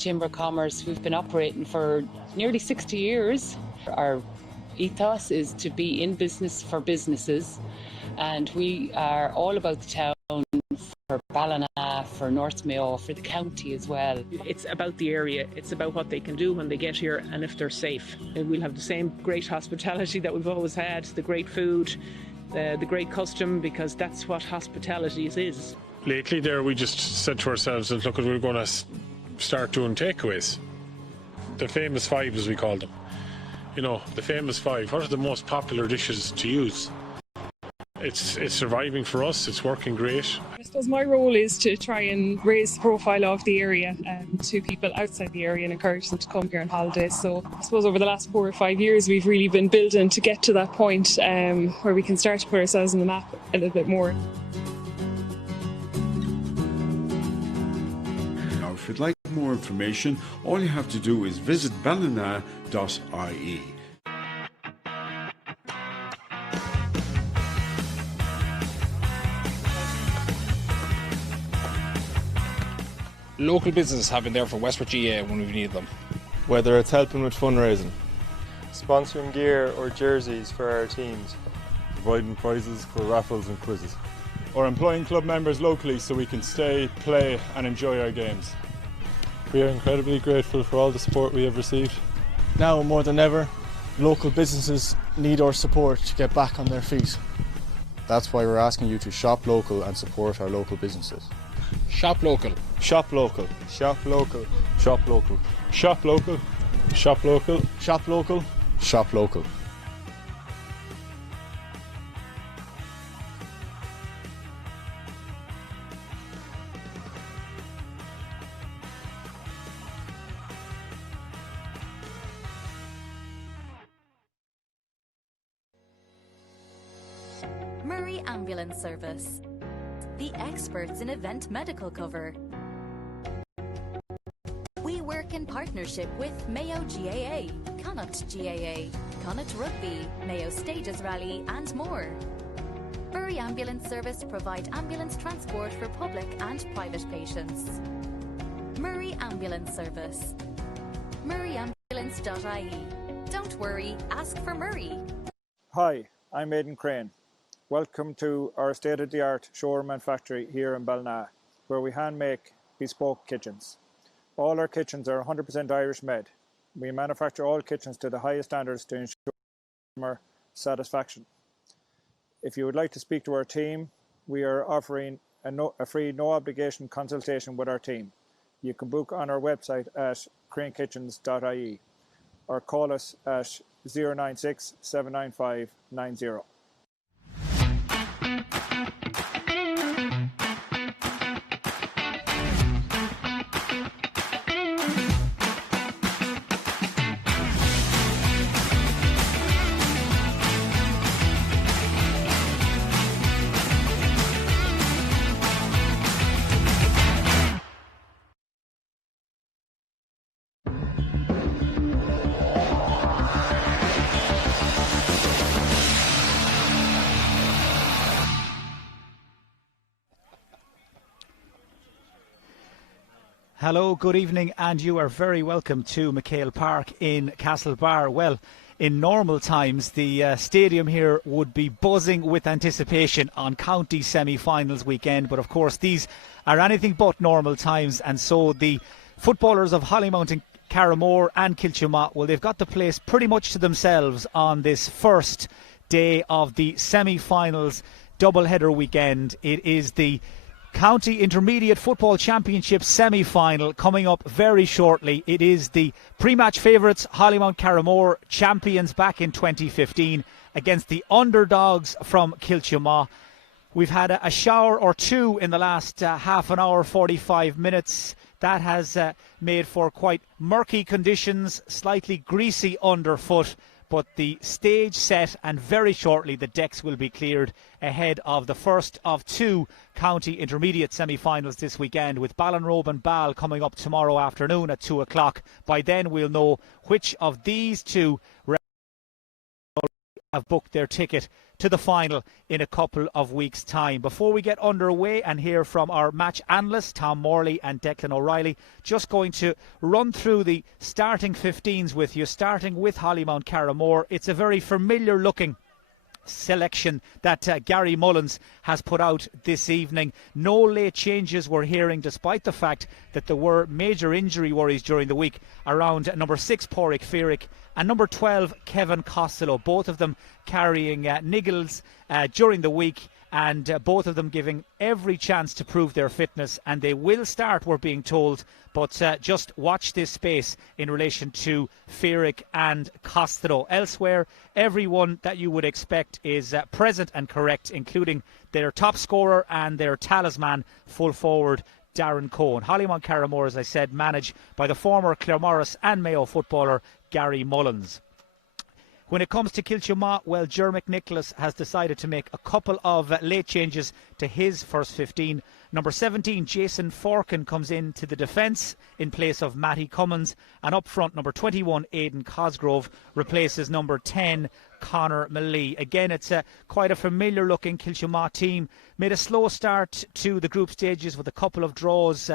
Chamber of Commerce, we've been operating for nearly 60 years. Our ethos is to be in business for businesses, and we are all about the town, for Ballina, for North Mayo, for the county as well. It's about the area, it's about what they can do when they get here and if they're safe. And we'll have the same great hospitality that we've always had, the great food, the great custom, because that's what hospitality is. Lately there we just said to ourselves that look, we're going to start doing takeaways. The famous five, as we call them. You know, the famous five. What are the most popular dishes to use? It's surviving for us, it's working great. I suppose my role is to try and raise the profile of the area to people outside the area and encourage them to come here on holidays. So I suppose over the last 4 or 5 years we've really been building to get to that point where we can start to put ourselves on the map a little bit more. Now if you'd like more information, all you have to do is visit ballina.ie. Local businesses have been there for Westport GAA when we've needed them. Whether it's helping with fundraising, sponsoring gear or jerseys for our teams, providing prizes for raffles and quizzes, or employing club members locally so we can stay, play and enjoy our games. We are incredibly grateful for all the support we have received. Now more than ever, local businesses need our support to get back on their feet. That's why we're asking you to shop local and support our local businesses. Shop local. Shop local. Shop local. Shop local. Shop local. Shop local. Shop local. Shop local. Murray Ambulance Service, the experts in event medical cover. We work in partnership with Mayo GAA, Connacht GAA, Connacht Rugby, Mayo Stages Rally and more. Murray Ambulance Service provide ambulance transport for public and private patients. Murray Ambulance Service. murrayambulance.ie. Don't worry, ask for Murray. Hi, I'm Aidan Crane. Welcome to our state-of-the-art showroom and factory here in Ballina, where we hand-make bespoke kitchens. All our kitchens are 100% Irish made. We manufacture all kitchens to the highest standards to ensure customer satisfaction. If you would like to speak to our team, we are offering a free no-obligation consultation with our team. You can book on our website at cranekitchens.ie or call us at 096 795 90. Hello, good evening, and you are very welcome to MacHale Park in Castlebar. Well, in normal times, the stadium here would be buzzing with anticipation on county semi-finals weekend, but of course these are anything but normal times, and so the footballers of Hollymount and Carramore and Kiltimagh, well, they've got the place pretty much to themselves on this first day of the semi-finals double-header weekend. It is the County Intermediate Football Championship semi-final coming up very shortly. It is the pre-match favourites, Hollymount Carramore, champions back in 2015, against the underdogs from Kiltimagh. We've had a shower or two in the last half an hour, 45 minutes. That has made for quite murky conditions, slightly greasy underfoot. But the stage set, and very shortly the decks will be cleared ahead of the first of two county intermediate semi-finals this weekend, with Ballinrobe and Ball coming up tomorrow afternoon at 2 o'clock. By then we'll know which of these two have booked their ticket to the final in a couple of weeks' time. Before we get underway and hear from our match analysts, Tom Morley and Declan O'Reilly, just going to run through the starting 15s with you, starting with Hollymount Carramore. It's a very familiar looking selection that Gary Mullins has put out this evening. No late changes we're hearing, despite the fact that there were major injury worries during the week around number 6 Pádraig Fierick and number 12 Kevin Costello, both of them carrying niggles during the week, and both of them giving every chance to prove their fitness, and they will start, we're being told, but just watch this space in relation to Fierick and Costello. Elsewhere, everyone that you would expect is present and correct, including their top scorer and their talisman, full forward Darren Cohen. Hollymount Carramore, as I said, managed by the former Claremorris and Mayo footballer Gary Mullins. When it comes to Kiltimagh, well, Jermac Nicholas has decided to make a couple of late changes to his first 15. Number 17, Jason Forkin, comes into the defence in place of Matty Cummins. And up front, number 21, Aidan Cosgrove, replaces number 10, Conor Millie. Again, it's quite a familiar-looking Kiltimagh team. Made a slow start to the group stages with a couple of draws,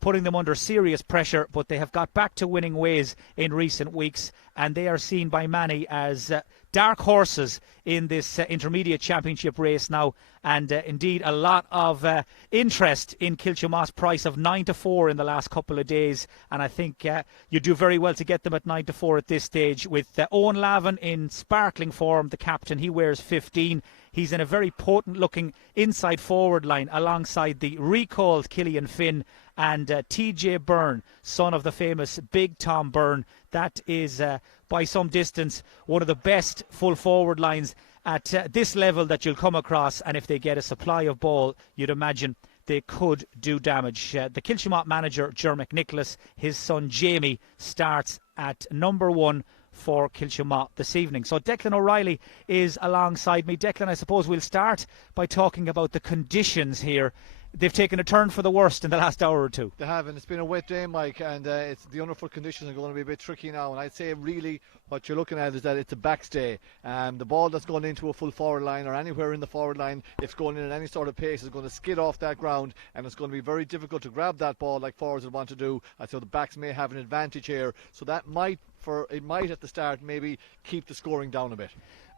putting them under serious pressure, but they have got back to winning ways in recent weeks, and they are seen by many as dark horses in this intermediate championship race now, and indeed a lot of interest in Kiltimagh's price of 9-4 in the last couple of days, and I think you do very well to get them at 9-4 at this stage, with Owen Lavin in sparkling form, the captain. He wears 15. He's in a very potent looking inside forward line alongside the recalled Killian Finn and TJ Byrne, son of the famous Big Tom Byrne. That is by some distance one of the best full forward lines at this level that you'll come across, and if they get a supply of ball, you'd imagine they could do damage. The Kiltimagh manager, Jermac Nicholas, his son Jamie, starts at number 1 for Kiltimagh this evening. So Declan O'Reilly is alongside me. Declan, I suppose we'll start by talking about the conditions here. They've taken a turn for the worst in the last hour or two. They have, and it's been a wet day, Mike, and it's the underfoot conditions are going to be a bit tricky now. And I'd say really what you're looking at is that it's a backstay. The ball that's going into a full forward line or anywhere in the forward line, if it's going in at any sort of pace, is going to skid off that ground, and it's going to be very difficult to grab that ball like forwards would want to do. I thought the backs may have an advantage here, so that might at the start maybe keep the scoring down a bit.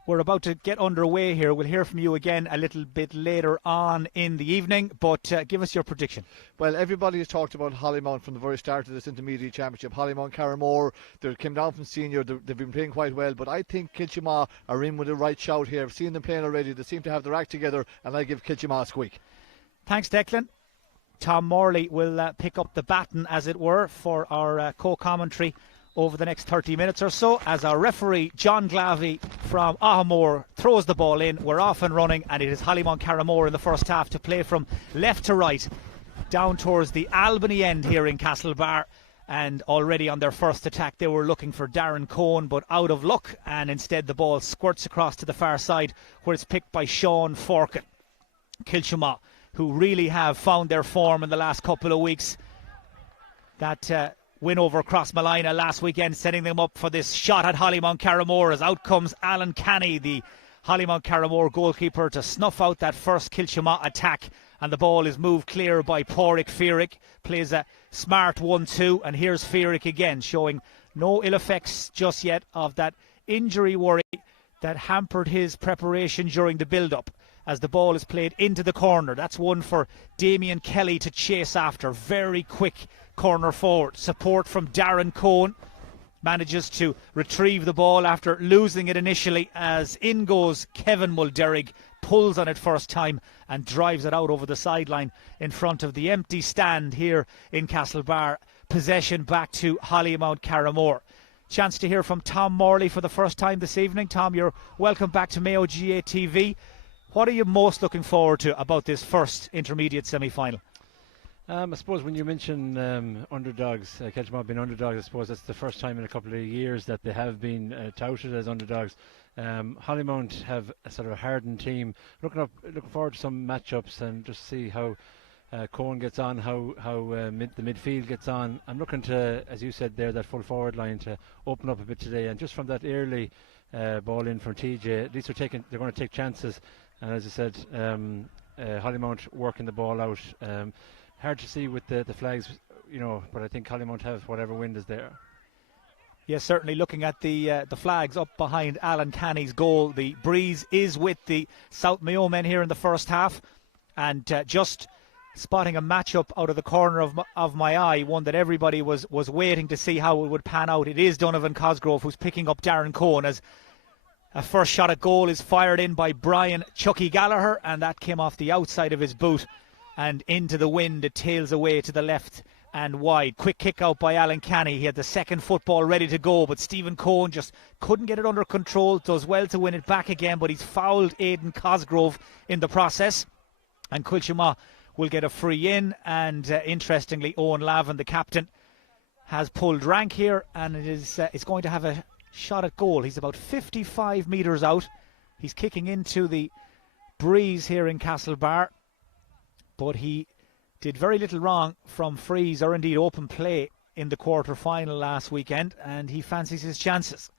We're about to get underway here. We'll hear from you again a little bit later on in the evening, but give us your prediction. Well, everybody has talked about Hollymount from the very start of this intermediate championship. Hollymount, Carramore, they came down from senior, they've been playing quite well, but I think Kiltimagh are in with a right shout here. I've seen them playing already, they seem to have their act together, and I give Kiltimagh a squeak. Thanks, Declan. Tom Morley will pick up the baton, as it were, for our co-commentary over the next 30 minutes or so, as our referee John Glavey from Carramore throws the ball in. We're off and running, and it is Hollymount Carramore in the first half to play from left to right down towards the Albany end here in Castlebar. And already on their first attack they were looking for Darren Cohen, but out of luck, and instead the ball squirts across to the far side where it's picked by Sean Forkin. Kiltimagh, who really have found their form in the last couple of weeks. That win over Crossmolina last weekend, setting them up for this shot at Hollymount Carramore, as out comes Alan Canny, the Hollymount Carramore goalkeeper, to snuff out that first Kiltimagh attack, and the ball is moved clear by Pádraig Fierick. Plays a smart 1-2, and here's Fierick again, showing no ill effects just yet of that injury worry that hampered his preparation during the build-up, as the ball is played into the corner. That's one for Damien Kelly to chase after. Very quick corner forward. Support from Darren Cohen. Manages to retrieve the ball after losing it initially, as in goes Kevin Mulderrig. Pulls on it first time and drives it out over the sideline in front of the empty stand here in Castlebar. Possession back to Hollymount Carramore. Chance to hear from Tom Morley for the first time this evening. Tom, you're welcome back to Mayo GAA TV. What are you most looking forward to about this first intermediate semi-final? I suppose when you mention underdogs, Kiltimagh being underdogs, I suppose that's the first time in a couple of years that they have been touted as underdogs. Hollymount have a sort of a hardened team. Looking forward to some matchups and just see how Cohen gets on, how the midfield gets on. I'm looking to, as you said there, that full forward line to open up a bit today. And just from that early ball in from TJ, at least they're going to take chances. And as I said, Hollymount working the ball out. Hard to see with the flags, but I think Hollymount have whatever wind is there. Yes, certainly looking at the flags up behind Alan Canny's goal. The breeze is with the South Mayo men here in the first half. And just spotting a matchup out of the corner of my eye, one that everybody was waiting to see how it would pan out. It is Donovan Cosgrove who's picking up Darren Cohen as a first shot at goal is fired in by Brian Chucky Gallagher, and that came off the outside of his boot and into the wind. It tails away to the left and wide. Quick kick out by Alan Canny. He had the second football ready to go, but Stephen Cohen just couldn't get it under control. Does well to win it back again, but he's fouled Aidan Cosgrove in the process. And Kiltimagh will get a free in, and interestingly, Owen Lavin, the captain, has pulled rank here, and is going to have a shot at goal. He's about 55 metres out. He's kicking into the breeze here in Castlebar, but he did very little wrong from frees or indeed open play in the quarter-final last weekend, and he fancies his chances.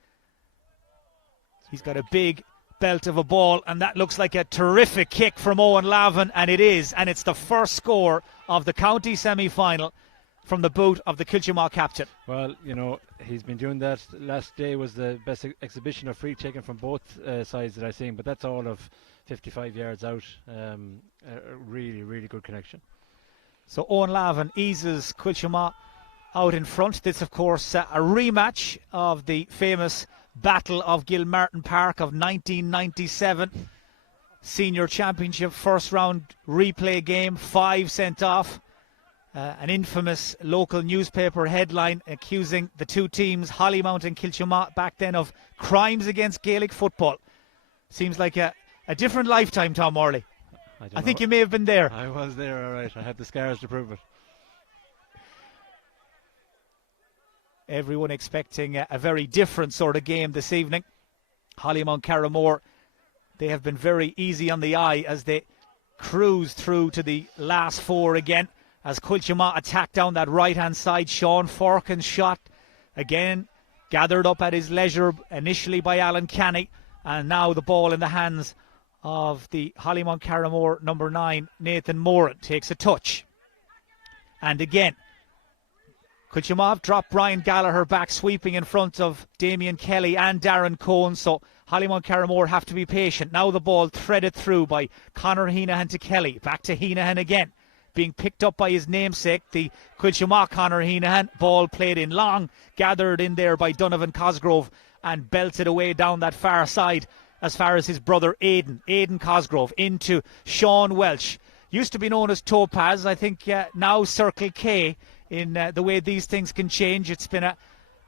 He's got a big belt of a ball, and that looks like a terrific kick from Owen Lavin, and it is, and it's the first score of the county semi-final from the boot of the Kiltimagh captain. Well, he's been doing that. Last day was the best exhibition of free taking from both sides that I've seen, but that's all of 55 yards out. A really, really good connection. So Owen Lavin eases Kiltimagh out in front. This, of course, a rematch of the famous Battle of Gilmartin Park of 1997. Senior Championship first round replay game, 5 sent off. An infamous local newspaper headline accusing the two teams, Hollymount and Kiltimagh, back then of crimes against Gaelic football. Seems like a different lifetime, Tom Morley. I think you may have been there. I was there, all right. I had the scars to prove it. Everyone expecting a very different sort of game this evening. Hollymount Carramore, they have been very easy on the eye as they cruise through to the last four again. As Kiltimagh attack down that right-hand side, Sean Forkin's shot again gathered up at his leisure initially by Alan Canny, and now the ball in the hands of the Hollymount Carramore number 9, Nathan Moran, takes a touch. And again, Kiltimagh dropped Brian Gallagher back, sweeping in front of Damien Kelly and Darren Cohen, so Hollymount Carramore have to be patient. Now the ball threaded through by Conor Heenahan to Kelly, back to Heenahan again, being picked up by his namesake, the Kiltimagh Conor Heenahan. Ball played in long, gathered in there by Donovan Cosgrove and belted away down that far side as far as his brother Aidan Cosgrove, into Sean Welch. Used to be known as Topaz, I think now Circle K, in the way these things can change. It's been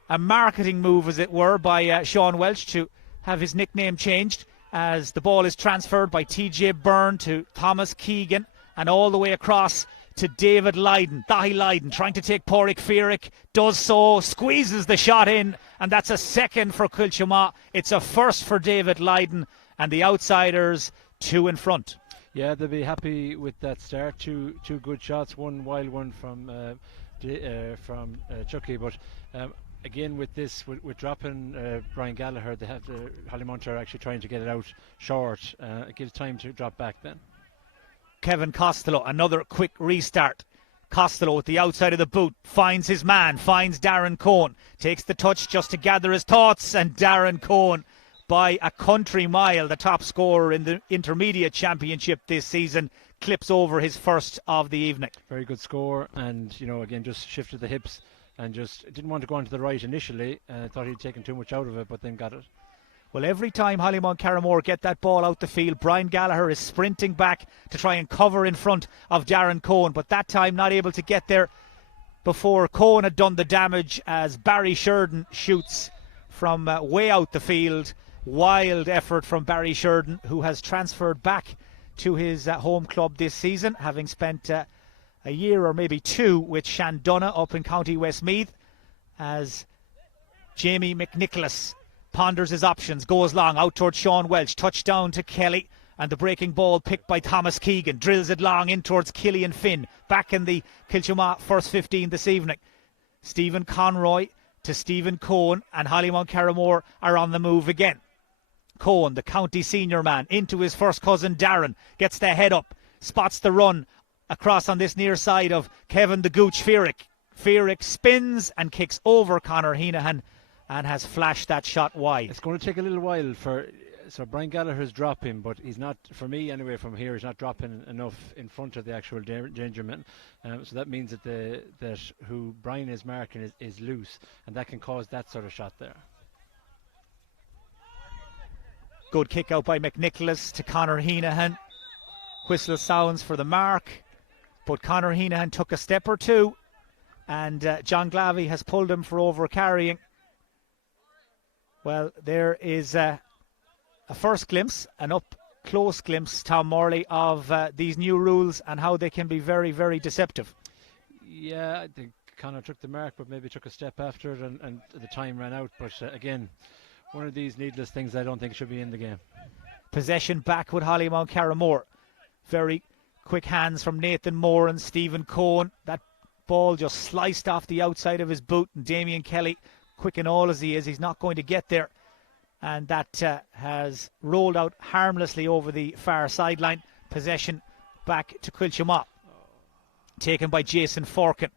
a marketing move, as it were, by Sean Welch to have his nickname changed, as the ball is transferred by TJ Byrne to Thomas Keegan and all the way across to David Lydon. Dahi Lydon trying to take Pádraig Fierick, does so, squeezes the shot in, and that's a second for Kiltimagh. It's a first for David Lydon, and the outsiders 2 in front. Yeah, they'll be happy with that start. Two good shots, one wild one from Chucky, but again with this, with dropping Brian Gallagher, they have Hollymount are actually trying to get it out short. It gives time to drop back then. Kevin Costello, another quick restart. Costello at the outside of the boot, finds his man, finds Darren Cohen, takes the touch just to gather his thoughts, and Darren Cohen, by a country mile, the top scorer in the Intermediate Championship this season, clips over his first of the evening. Very good score, and again just shifted the hips and just didn't want to go onto the right initially. Thought he'd taken too much out of it, but then got it. Well, every time Hollymount Carramore get that ball out the field, Brian Gallagher is sprinting back to try and cover in front of Darren Cohen, but that time not able to get there before Cohen had done the damage, as Barry Sheridan shoots from way out the field. Wild effort from Barry Sheridan, who has transferred back to his home club this season, having spent a year or maybe 2 with Shandonna up in County Westmeath, as Jamie McNicholas ponders his options, goes long out towards Sean Welch, touchdown to Kelly, And the breaking ball picked by Thomas Keegan. Drills it long in towards Killian Finn. Back in the Kiltimagh first 15 this evening. Stephen Conroy to Stephen Cohen, and Hollymount Carramore are on the move again. Cohen, the county senior man, into his first cousin Darren. Gets the head up. Spots the run across on this near side of Kevin the Gooch Fearick. Fearick spins and kicks over Conor Heenahan and has flashed that shot wide. It's going to take a little while so Brian Gallagher's dropping, but he's not, for me anyway, from here, he's not dropping enough in front of the actual danger man. So that means that who Brian is marking is loose, and that can cause that sort of shot there. Good kick out by McNicholas to Conor Heenahan. Whistle sounds for the mark, but Conor Heenahan took a step or two, and John Glavey has pulled him for over carrying. Well, there is a first glimpse, an up close glimpse, Tom Morley, of these new rules and how they can be very, very deceptive. Yeah, I think Conor took the mark, but maybe took a step after it, and the time ran out. But again, one of these needless things I don't think should be in the game. Possession back with Hollymount Carramore. Very quick hands from Nathan Moore and Stephen Cohen. That ball just sliced off the outside of his boot, and Damien Kelly, quick and all as he is, he's not going to get there. And that has rolled out harmlessly over the far sideline. Possession back to Kiltimagh. Taken by Jason Forkin.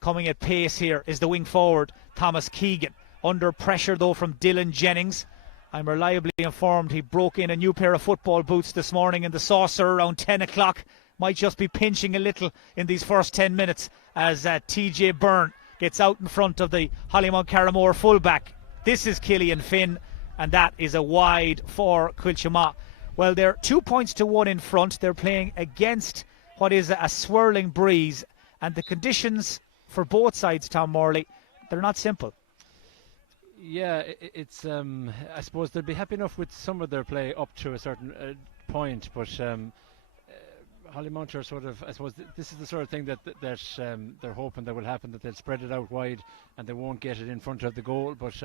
Coming at pace here is the wing forward, Thomas Keegan. Under pressure though from Dylan Jennings. I'm reliably informed he broke in a new pair of football boots this morning in the saucer around 10 o'clock. Might just be pinching a little in these first 10 minutes as TJ Byrne gets out in front of the Hollymount Carramore fullback. This is Killian Finn, and that is a wide for Kiltimagh. Well, they're 2 points to 1 in front. They're playing against what is a swirling breeze, and the conditions for both sides, Tom Morley, they're not simple. Yeah, it's I suppose they'll be happy enough with some of their play up to a certain point, but Hollymount are sort of, I suppose this is the sort of thing that they're hoping that will happen, that they'll spread it out wide and they won't get it in front of the goal. But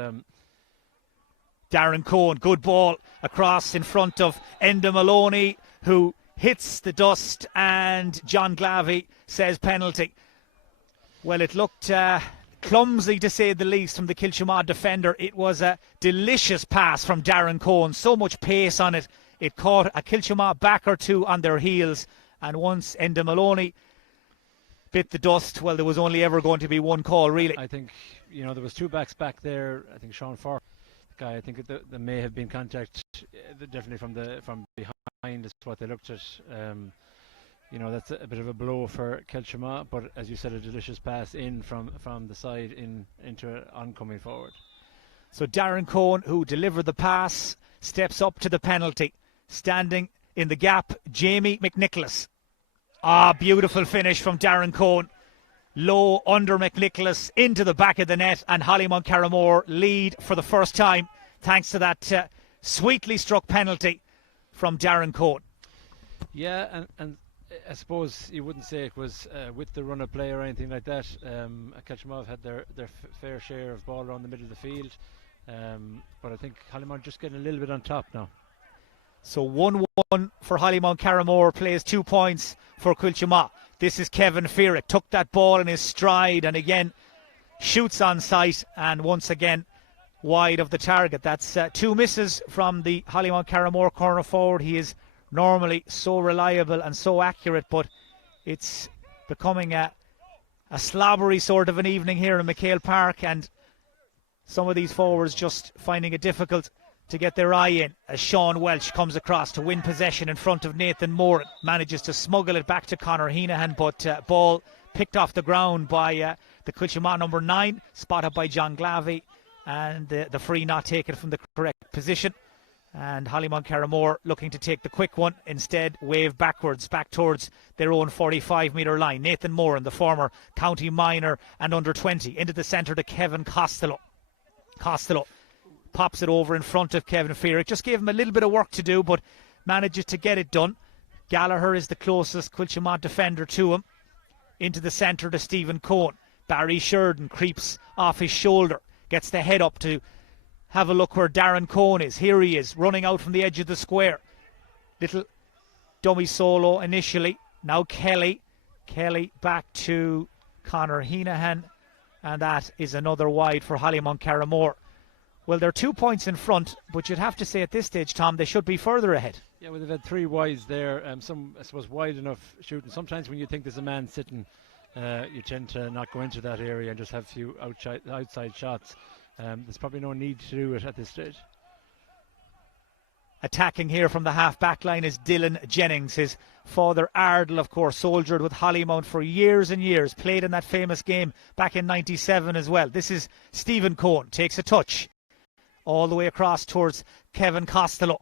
Darren Cohen, good ball across in front of Enda Maloney, who hits the dust, and John Glavey says penalty. Well, it looked clumsy to say the least from the Kiltimagh defender. It was a delicious pass from Darren Cohen, so much pace on it. It caught a Kiltimagh back or two on their heels, and once Enda Maloney bit the dust, well, there was only ever going to be one call, really. I think, there was two backs back there. I think Sean Farr, the guy, I think there may have been contact, definitely from behind is what they looked at. That's a bit of a blow for Kiltimagh, but as you said, a delicious pass in from the side into oncoming forward. So Darren Cohen, who delivered the pass, steps up to the penalty. Standing in the gap, Jamie McNicholas. Beautiful finish from Darren Cohen. Low under McNicholas into the back of the net, and Hollymount Carramore lead for the first time thanks to that sweetly struck penalty from Darren Cohen. Yeah, and I suppose you wouldn't say it was with the run of play or anything like that. Kiltimagh had their fair share of ball around the middle of the field, but I think Hollymount just getting a little bit on top now. So 1-1 for Hollymount Carramore, plays 2 points for Kiltimagh. This is Kevin Fearick, took that ball in his stride and again shoots on sight, and once again wide of the target. That's 2 misses from the Hollymount Carramore corner forward. He is normally so reliable and so accurate, but it's becoming a slobbery sort of an evening here in MacHale Park, and some of these forwards just finding it difficult to get their eye in as Sean Welch comes across to win possession in front of Nathan Moore. Manages to smuggle it back to Conor Heenahan, but ball picked off the ground by the Kiltimagh number 9, spotted by John Glavey, and the free not taken from the correct position. And Hollymount Carramore looking to take the quick one, instead wave backwards back towards their own 45-metre line. Nathan Moore, the former county minor and under 20, into the centre to Kevin Costello. Costello pops it over in front of Kevin Fearick. Just gave him a little bit of work to do, but manages to get it done. Gallagher is the closest Kiltimagh defender to him. Into the centre to Stephen Cohen. Barry Sheridan creeps off his shoulder. Gets the head up to have a look where Darren Cohen is. Here he is, running out from the edge of the square. Little dummy solo initially. Now Kelly back to Conor Heenahan, and that is another wide for Hollymount Carramore. Well, they're 2 points in front, but you'd have to say at this stage, Tom, they should be further ahead. Yeah, well, they've had 3 wides there. Some, I suppose, wide enough shooting. Sometimes when you think there's a man sitting, you tend to not go into that area and just have a few outside shots. There's probably no need to do it at this stage. Attacking here from the half-back line is Dylan Jennings. His father, Ardle, of course, soldiered with Hollymount for years and years. Played in that famous game back in '97 as well. This is Stephen Cohen. Takes a touch all the way across towards Kevin Costello.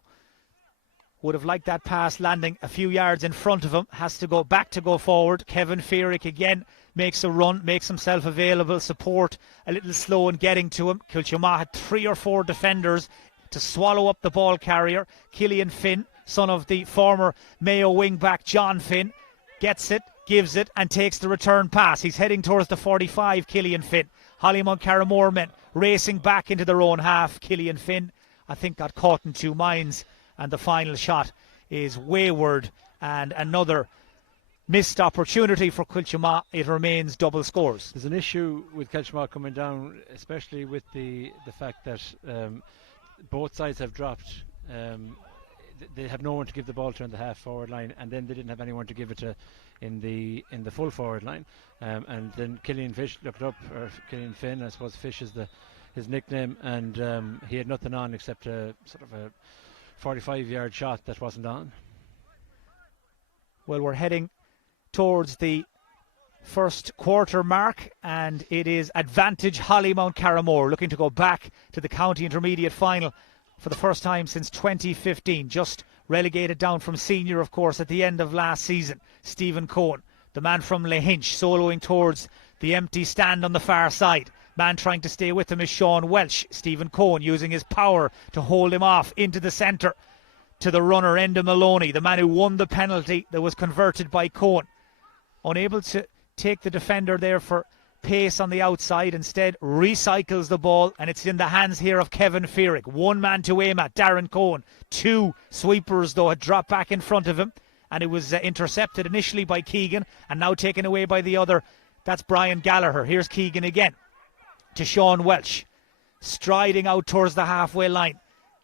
Would have liked that pass landing a few yards in front of him. Has to go back to go forward. Kevin Fearick again makes a run, makes himself available. Support a little slow in getting to him. Kiltimagh had 3 or 4 defenders to swallow up the ball carrier. Killian Finn, son of the former Mayo wing-back John Finn, gets it, gives it, and takes the return pass. He's heading towards the 45, Killian Finn. Hollymount Carramore men racing back into their own half. Killian Finn, I think, got caught in 2 minds, and the final shot is wayward, and another missed opportunity for Kiltimagh. It remains double scores. There's an issue with Kiltimagh coming down, especially with the fact that both sides have dropped. They have no one to give the ball to in the half forward line, and then they didn't have anyone to give it to in the full forward line. And then Killian Fish looked up, or Killian Finn, I suppose Fish is his nickname, and he had nothing on except a sort of a 45-yard shot that wasn't on. Well, we're heading towards the first quarter mark, and it is advantage Hollymount Carramore, looking to go back to the county intermediate final for the first time since 2015. Just relegated down from senior, of course, at the end of last season. Stephen Cohen, the man from Lahinch, soloing towards the empty stand on the far side. Man trying to stay with him is Sean Welsh. Stephen Cohen using his power to hold him off into the centre to the runner, Enda Maloney, the man who won the penalty that was converted by Cohen. Unable to take the defender there for pace on the outside, instead recycles the ball, and it's in the hands here of Kevin Fearick. 1 man to aim at, Darren Cohen. 2 sweepers though had dropped back in front of him, and it was intercepted initially by Keegan and now taken away by the other. That's Brian Gallagher. Here's Keegan again to Sean Welsh, striding out towards the halfway line.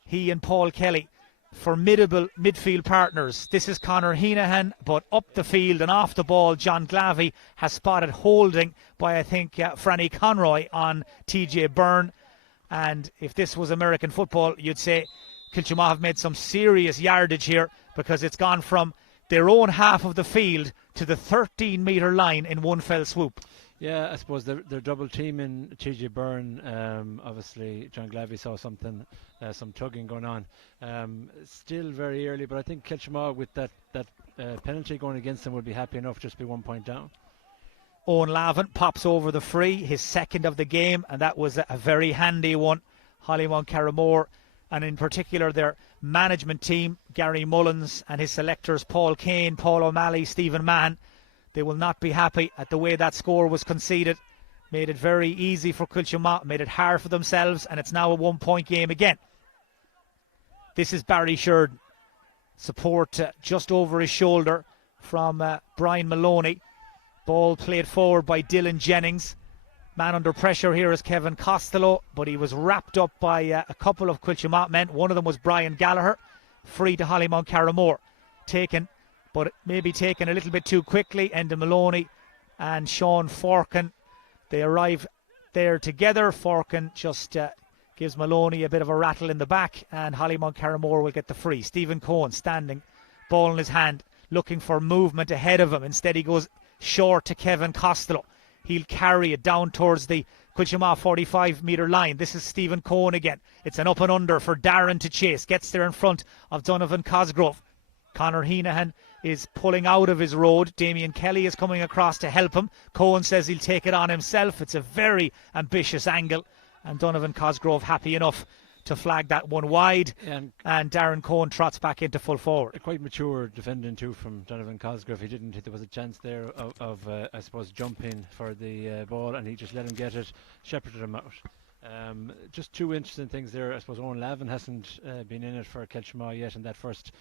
He and Paul Kelly, formidable midfield partners. This is Conor Heenahan, but up the field and off the ball, John Glavey has spotted holding by, I think, Franny Conroy on TJ Byrne. And if this was American football, you'd say Kiltimagh have made some serious yardage here, because it's gone from their own half of the field to the 13-metre line in one fell swoop. Yeah, I suppose they're double teaming TJ Byrne. Obviously, John Glavey saw something, some tugging going on. Still very early, but I think Kiltimagh, with that penalty going against them, would be happy enough just to be 1 point down. Owen Lavin pops over the free, his second of the game, and that was a very handy one. Hollymount Carramore, and in particular their management team, Gary Mullins and his selectors, Paul Kane, Paul O'Malley, Stephen Mahan, they will not be happy at the way that score was conceded. Made it very easy for Kiltimagh, made it hard for themselves, and it's now a 1 point game again. This is Barry Sheridan. Support just over his shoulder from Brian Maloney. Ball played forward by Dylan Jennings. Man under pressure here is Kevin Costello, but he was wrapped up by a couple of Kiltimagh men. One of them was Brian Gallagher. Free to Hollymount Carramore. Taken, but maybe taken a little bit too quickly. Enda Maloney and Sean Forkin, they arrive there together. Forkin just gives Maloney a bit of a rattle in the back, and Hollymount Carramore will get the free. Stephen Cohen standing, ball in his hand, looking for movement ahead of him. Instead he goes short to Kevin Costello. He'll carry it down towards the Kiltimagh 45-metre line. This is Stephen Cohen again. It's an up and under for Darren to chase. Gets there in front of Donovan Cosgrove. Conor Heenahan is pulling out of his road. Damien Kelly is coming across to help him. Cohen says he'll take it on himself. It's a very ambitious angle, and Donovan Cosgrove happy enough to flag that one wide, and Darren Cohen trots back into full forward. A quite mature defending too from Donovan Cosgrove. There was a chance there of I suppose, jumping for the ball, and he just let him get it, shepherded him out. Just two interesting things there. I suppose Owen Lavin hasn't been in it for Kiltimagh yet in that first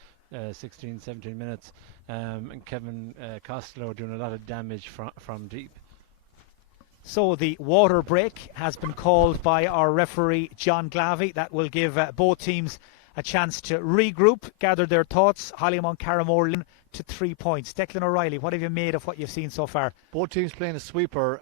16, 17 minutes. And Kevin Costello doing a lot of damage from deep. So the water break has been called by our referee John Glavey. That will give both teams a chance to regroup, gather their thoughts. Hollymount Carramore to 3 points. Declan O'Reilly, what have you made of what you've seen so far? Both teams playing a sweeper,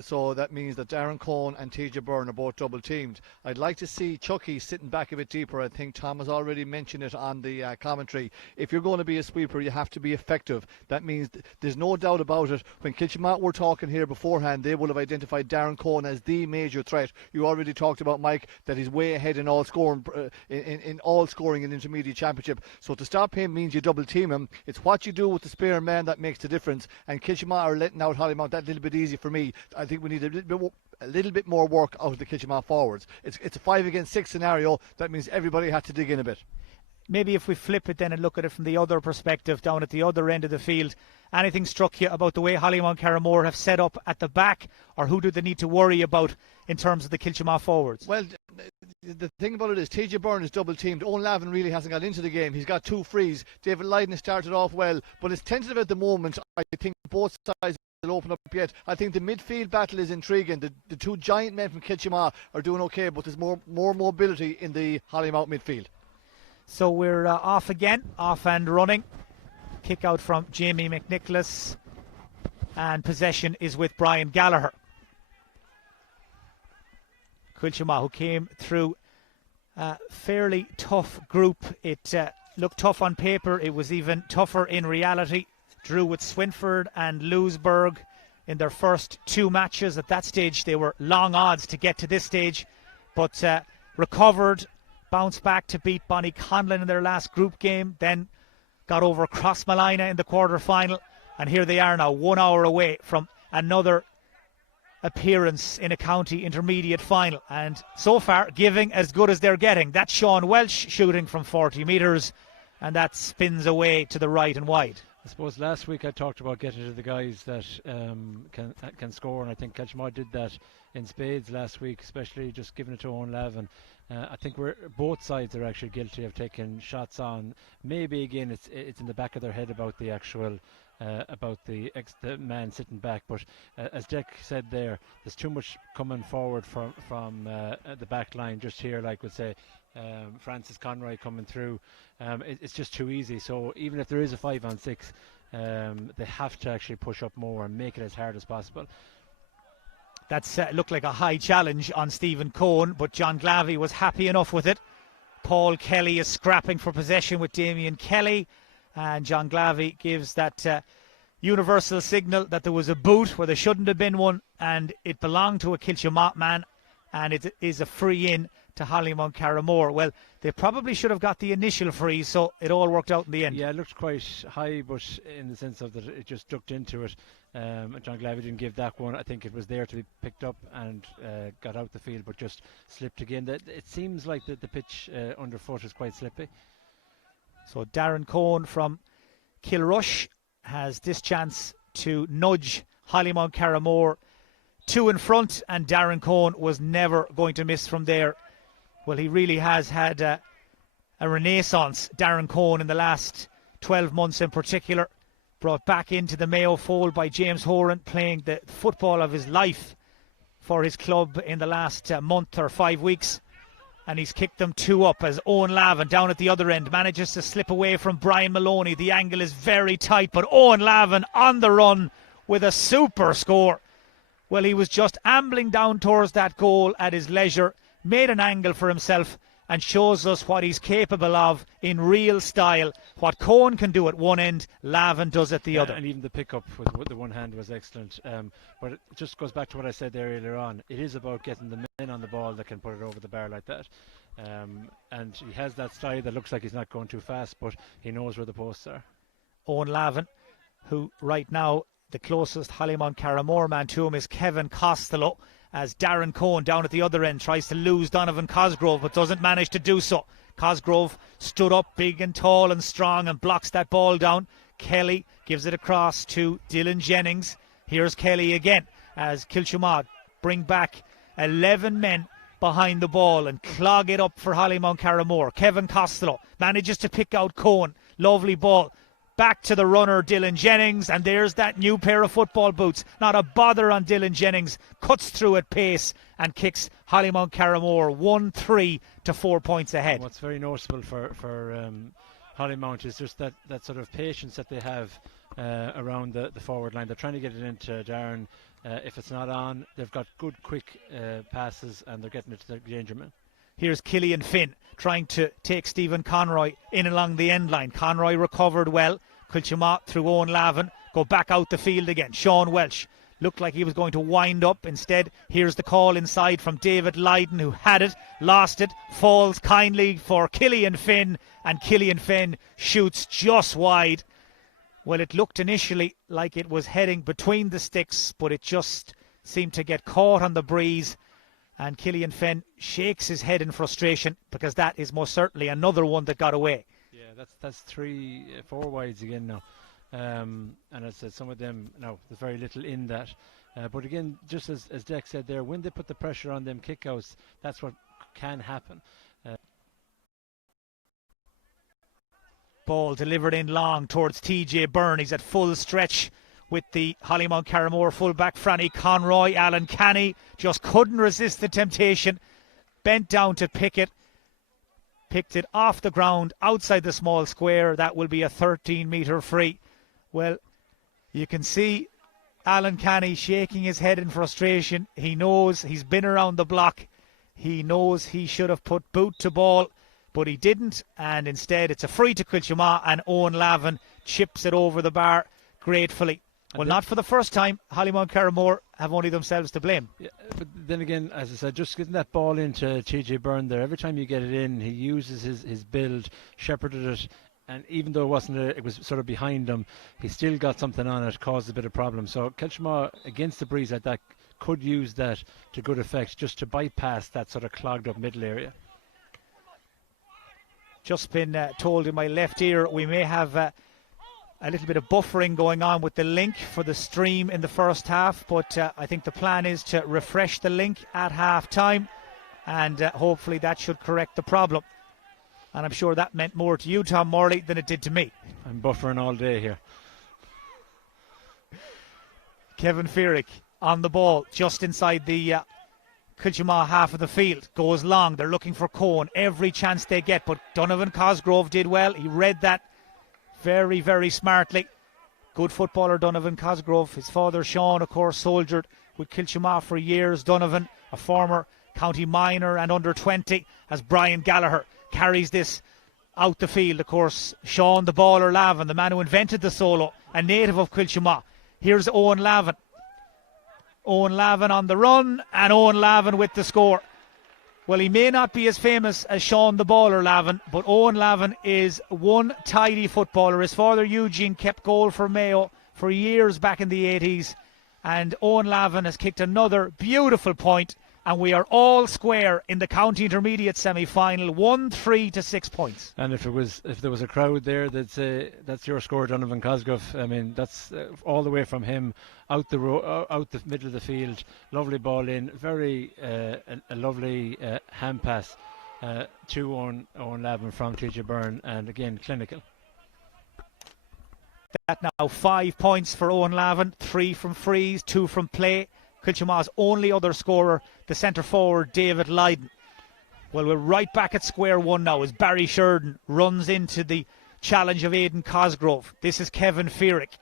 so that means that Darren Cohn and TJ Byrne are both double teamed. I'd like to see Chucky sitting back a bit deeper. I think Tom has already mentioned it on the commentary. If you're going to be a sweeper, you have to be effective. That means there's no doubt about it. When Kiltimagh were talking here beforehand, they will have identified Darren Cohn as the major threat. You already talked about, Mike, that he's way ahead in all scoring in all scoring in intermediate championship. So to stop him means you double team him. It's what you do with the spare man that makes the difference, and Kiltimagh are letting out Hollymount that little bit easy for me. I think we need a little bit more work out of the Kiltimagh forwards. It's a 5 against 6 scenario. That means everybody had to dig in a bit. Maybe if we flip it then and look at it from the other perspective, down at the other end of the field, anything struck you about the way Hollymount Carramore have set up at the back, or who do they need to worry about in terms of the Kiltimagh forwards? Well, the thing about it is TJ Byrne is double teamed. Owen Lavin really hasn't got into the game. He's got 2 frees. David Lydon has started off well, but it's tentative at the moment. I think both sides will open up yet. I think the midfield battle is intriguing. The 2 giant men from Kiltimagh are doing okay, but there's more mobility in the Hollymount midfield. So we're off again, off and running. Kick out from Jamie McNicholas, and possession is with Brian Gallagher. Kiltimagh, who came through a fairly tough group. It looked tough on paper. It was even tougher in reality. Drew with Swinford and Lewisburg in their first 2 matches. At that stage, they were long odds to get to this stage, but recovered, bounced back to beat Bonnie-Conlin in their last group game, then got over Crossmolina in the quarter-final, and here they are now, 1 hour away from another appearance in a county intermediate final, and so far giving as good as they're getting. That's Sean Welsh shooting from 40 metres, and that spins away to the right and wide. I suppose last week I talked about getting to the guys that can score, and I think Kiltimagh did that in spades last week, especially just giving it to Owen Lavin. I think both sides are actually guilty of taking shots on. Maybe again it's in the back of their head about the actual about the man sitting back, but as Jack said there's too much coming forward from the back line just here, like we'd say Francis Conroy coming through. It's just too easy. So even if there is a 5 on 6, they have to actually push up more and make it as hard as possible. That's looked like a high challenge on Stephen Cohn, but John Glavey was happy enough with it. Paul Kelly is scrapping for possession with Damien Kelly, and John Glavey gives that universal signal that there was a boot where there shouldn't have been one, and it belonged to a Kiltimagh man, and it is a free in to Hollymount Carramore. Well, they probably should have got the initial free, so it all worked out in the end. Yeah, it looked quite high, but in the sense of that it just ducked into it. John Glavey didn't give that one. I think it was there to be picked up and got out the field, but just slipped again. It seems like the pitch underfoot is quite slippy. So Darren Cohn from Kilrush has this chance to nudge Hollymount Carramore 2 in front, and Darren Cohn was never going to miss from there. Well, he really has had a renaissance, Darren Cohn, in the last 12 months in particular. Brought back into the Mayo fold by James Horan, playing the football of his life for his club in the last month or 5 weeks. And he's kicked them 2 up as Owen Lavin down at the other end manages to slip away from Brian Maloney. The angle is very tight, but Owen Lavin on the run with a super score. Well, he was just ambling down towards that goal at his leisure, made an angle for himself, and shows us what he's capable of in real style. What Cohn can do at one end, Lavin does at the other. And even the pick-up with the one hand was excellent. But it just goes back to what I said there earlier on. It is about getting the men on the ball that can put it over the bar like that. And he has that style that looks like he's not going too fast, but he knows where the posts are. Owen Lavin, who right now, the closest Hollymount Carramore man to him is Kevin Costello, as Darren Cohn down at the other end tries to lose Donovan Cosgrove but doesn't manage to do so. Cosgrove stood up big and tall and strong and blocks that ball down. Kelly gives it across to Dylan Jennings. Here's Kelly again as Kiltimagh bring back 11 men behind the ball and clog it up for Hollymount Carramore. Kevin Costello manages to pick out Cohen. Lovely ball. Back to the runner, Dylan Jennings, and there's that new pair of football boots. Not a bother on Dylan Jennings. Cuts through at pace and kicks Hollymount Carramore 1-3 to 4 points ahead. What's very noticeable for Hollymount is just that sort of patience that they have around the forward line. They're trying to get it into Darren. If it's not on, they've got good quick passes and they're getting it to the danger man. Here's Killian Finn trying to take Stephen Conroy in along the end line. Conroy recovered well. Kiltimagh through Owen Lavin. Go back out the field again. Sean Welsh looked like he was going to wind up. Instead, here's the call inside from David Lydon, who had it, lost it, falls kindly for Killian Finn, and Killian Finn shoots just wide. Well, it looked initially like it was heading between the sticks, but it just seemed to get caught on the breeze. And Killian Finn shakes his head in frustration, because that is most certainly another one that got away. Yeah, that's 3-4 wides again now. And as I said, some of them, no, there's very little in that. But again, just as Deck said there, when they put the pressure on them kickouts, that's what can happen. Ball delivered in long towards TJ Byrne. He's at full stretch with the Hollymount Carramore fullback Franny Conroy. Alan Canny just couldn't resist the temptation. Bent down to pick it. Picked it off the ground outside the small square. That will be a 13-metre free. Well, you can see Alan Canny shaking his head in frustration. He knows he's been around the block. He knows he should have put boot to ball, but he didn't, and instead it's a free to Kiltimagh, and Owen Lavin chips it over the bar gratefully. Well, not for the first time. Hollymount Carramore have only themselves to blame. Yeah, but then again, as I said, just getting that ball into TJ Byrne there, every time you get it in, he uses his build, shepherded it, and even though it was sort of behind him, he still got something on it, caused a bit of problem. So Kiltimagh, against the breeze like that, could use that to good effect, just to bypass that sort of clogged up middle area. Just been told in my left ear we may have a little bit of buffering going on with the link for the stream in the first half, but I think the plan is to refresh the link at half time, and hopefully that should correct the problem. And I'm sure that meant more to you, Tom Morley, than it did to me. I'm buffering all day here. Kevin Fearick on the ball just inside the Kiltimagh half of the field, goes long. They're looking for Cohen every chance they get, but Donovan Cosgrove did well. He read that very, very smartly. Good footballer, Donovan Cosgrove. His father, Sean, of course, soldiered with Kiltimagh for years. Donovan, a former county minor and under 20, as Brian Gallagher carries this out the field. Of course, Sean, the baller Lavin, the man who invented the solo, a native of Kiltimagh. Here's Owen Lavin. Owen Lavin on the run, and Owen Lavin with the score. Well, he may not be as famous as Sean the baller Lavin, but Owen Lavin is one tidy footballer. His father Eugene kept goal for Mayo for years back in the 80s, and Owen Lavin has kicked another beautiful point, and we are all square in the county intermediate semi-final, 1-3 to 6 points. And if there was a crowd there, they'd say that's your score, Donovan Cosgrove. I mean, that's all the way from him out the middle of the field. Lovely ball in, very a lovely hand pass to Owen Lavin from TJ Byrne, and again clinical. That now 5 points for Owen Lavin, 3 from frees, 2 from play. Kiltimagh's only other scorer, the centre forward David Lydon. Well, we're right back at square one now as Barry Sheridan runs into the challenge of Aidan Cosgrove. This is Kevin Fearick.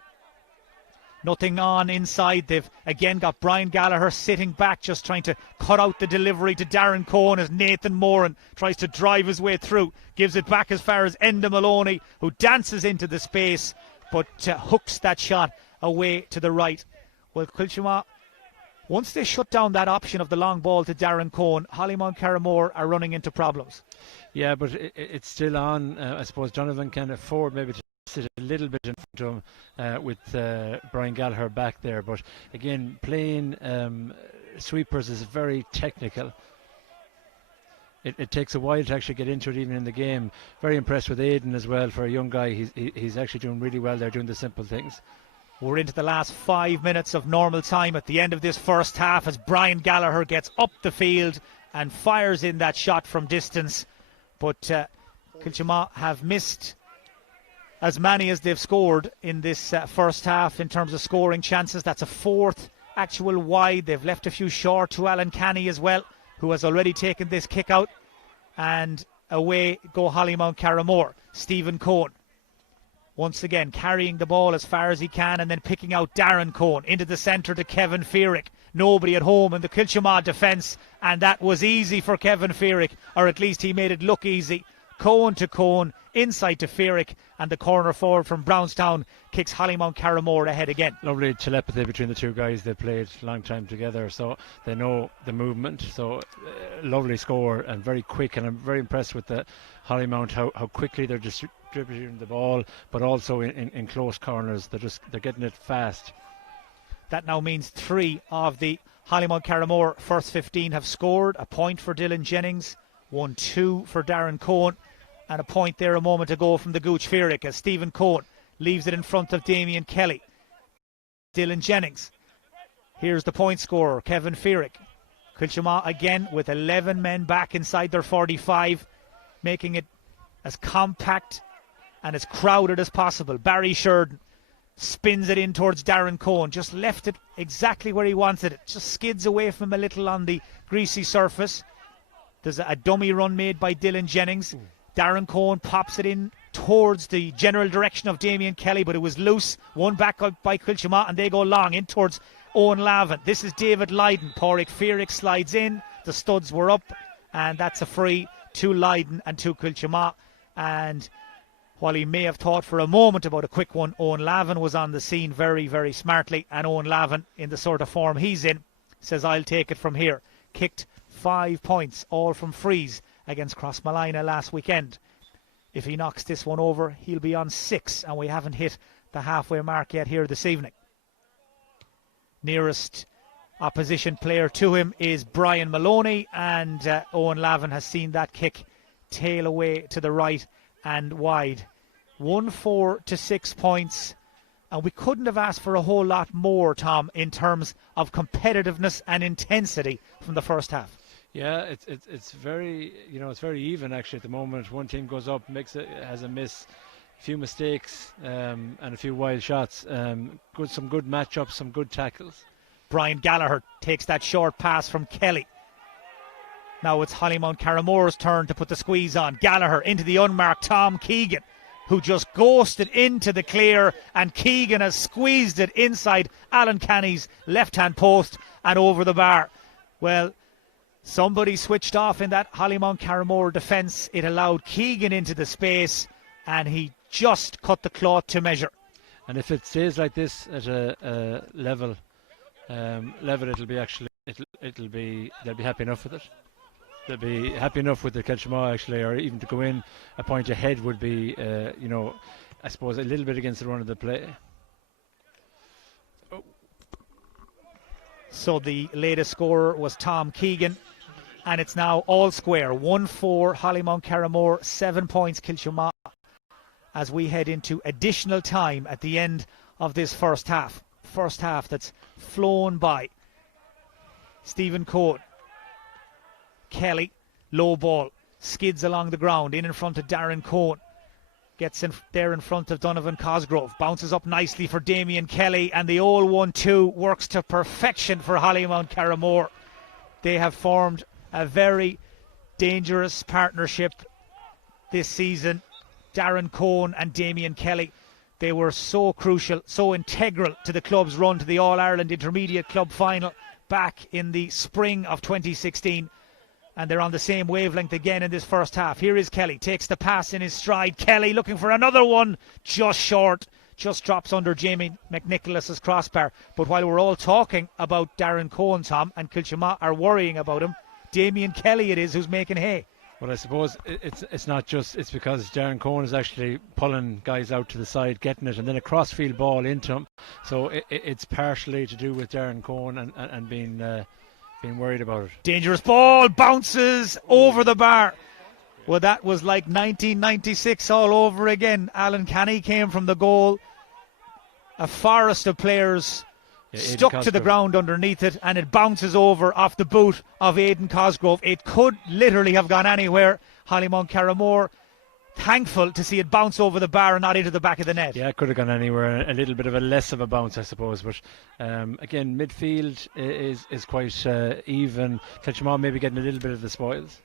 Nothing on inside. They've again got Brian Gallagher sitting back, just trying to cut out the delivery to Darren Cohen as Nathan Moran tries to drive his way through. Gives it back as far as Enda Maloney, who dances into the space but hooks that shot away to the right. Well, Kiltimagh, once they shut down that option of the long ball to Darren Cohen, Hollymount Carramore are running into problems. Yeah, but it's still on. I suppose Donovan can afford maybe to sit a little bit in front of him with Brian Gallagher back there. But again, playing sweepers is very technical. It takes a while to actually get into it, even in the game. Very impressed with Aidan as well. For a young guy, he's actually doing really well there, doing the simple things. We're into the last 5 minutes of normal time at the end of this first half as Brian Gallagher gets up the field and fires in that shot from distance. But Kiltimagh have missed as many as they've scored in this first half in terms of scoring chances. That's a fourth actual wide. They've left a few short to Alan Canny as well, who has already taken this kick out. And away go Hollymount Carramore. Stephen Cohen once again carrying the ball as far as he can and then picking out Darren Cohen into the centre to Kevin Fearick. Nobody at home in the Kiltimagh defence, and that was easy for Kevin Fearick, or at least he made it look easy. Cohen to Cohen, inside to Fearick, and the corner forward from Brownstown kicks Hollymount Carramore ahead again. Lovely telepathy between the two guys. They played a long time together, so they know the movement. So lovely score and very quick, and I'm very impressed with the Hollymount, how quickly they're distributing the ball, but also in close corners. They're getting it fast. That now means 3 of the Hollymount Carramore first 15 have scored. A point for Dylan Jennings, 1-2 for Darren Cohen, and a point there a moment ago from the Gooch Fearick as Stephen Cohen leaves it in front of Damien Kelly. Dylan Jennings. Here's the point scorer, Kevin Fearick. Kiltimagh again with 11 men back inside their 45, making it as compact and as crowded as possible. Barry Sheridan spins it in towards Darren Cohen, just left it exactly where he wanted it, just skids away from him a little on the greasy surface. There's a dummy run made by Dylan Jennings. Darren Cohen pops it in towards the general direction of Damien Kelly, but it was loose. One back up by Kiltimagh, and they go long in towards Owen Lavin. This is David Lydon. Pádraig Fearick slides in. The studs were up, and that's a free to Lydon and to Kiltimagh. And while he may have thought for a moment about a quick one, Owen Lavin was on the scene very, very smartly. And Owen Lavin, in the sort of form he's in, says, I'll take it from here. Kicked 5 points, all from frees against Crossmolina last weekend. If he knocks this one over, he'll be on 6, and we haven't hit the halfway mark yet here this evening. Nearest opposition player to him is Brian Maloney, and Owen Lavin has seen that kick tail away to the right and wide. 1-4 to 6 points, and we couldn't have asked for a whole lot more, Tom, in terms of competitiveness and intensity from the first half. Yeah, it's very, it's very even actually at the moment. One team goes up, has a miss, a few mistakes, and a few wild shots. Some good matchups, some good tackles. Brian Gallagher takes that short pass from Kelly. Now it's Hollymount Carramore's turn to put the squeeze on. Gallagher into the unmarked Tom Keegan, who just ghosted into the clear, and Keegan has squeezed it inside Alan Canny's left-hand post and over the bar. Well, somebody switched off in that Hollymount Carramore defence. It allowed Keegan into the space, and he just cut the cloth to measure. And if it stays like this at a level, it'll be actually they'll be happy enough with it. They'll be happy enough with the Kiltimagh actually, or even to go in a point ahead would be, I suppose, a little bit against the run of the play. So the latest scorer was Tom Keegan, and it's now all square. 1-4 Hollymount Carramore, 7 points Kiltimagh, as we head into additional time at the end of this first half. First half that's flown by. Stephen Cohen. Kelly, low ball, skids along the ground, in front of Darren Cohen. Gets in there in front of Donovan Cosgrove. Bounces up nicely for Damien Kelly, and the old 1-2 works to perfection for Hollymount Carramore. They have formed a very dangerous partnership this season. Darren Cohen and Damien Kelly. They were so crucial, so integral to the club's run to the All-Ireland Intermediate Club Final back in the spring of 2016. And they're on the same wavelength again in this first half. Here is Kelly, takes the pass in his stride. Kelly looking for another one, just short, just drops under Jamie McNicholas's crossbar. But while we're all talking about Darren Cohen, Tom, and Kiltimagh are worrying about him, Damien Kelly it is who's making hay. Well, I suppose it's not just, it's because Darren Cohen is actually pulling guys out to the side, getting it, and then a crossfield ball into him. So it's partially to do with Darren Cohen and being worried about it. Dangerous ball, bounces over the bar. Well, that was like 1996 all over again. Alan Canny came from the goal. A forest of players stuck to the ground underneath it, and it bounces over off the boot of Aidan Cosgrove. It could literally have gone anywhere. Hollymount Carramore thankful to see it bounce over the bar and not into the back of the net. Yeah, it could have gone anywhere. A little bit of a less of a bounce, I suppose. But again, midfield is quite even. Kiltimagh maybe getting a little bit of the spoils.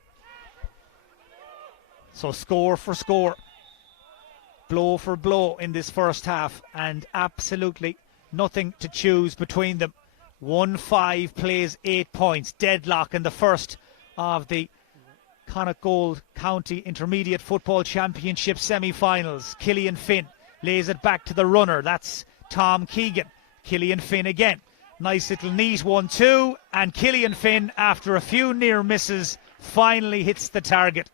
So score for score, blow for blow in this first half, and absolutely nothing to choose between them. 1-5 plays 8 points. Deadlock in the first of the Connacht Gold County Intermediate Football Championship semi-finals. Killian Finn lays it back to the runner. That's Tom Keegan. Killian Finn again. Nice little neat 1-2, and Killian Finn, after a few near misses, finally hits the target.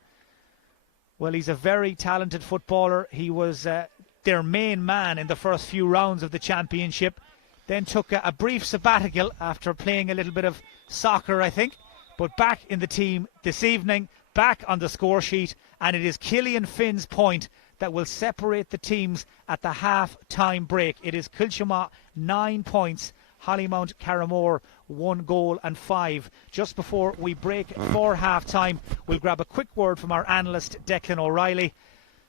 Well, he's a very talented footballer. He was their main man in the first few rounds of the championship. Then took a brief sabbatical after playing a little bit of soccer, I think. But back in the team this evening, back on the score sheet, and it is Killian Finn's point that will separate the teams at the half-time break. It is Kiltimagh 9 points, Hollymount Carramore 1 goal and 5. Just before we break for half-time, we'll grab a quick word from our analyst Declan O'Reilly.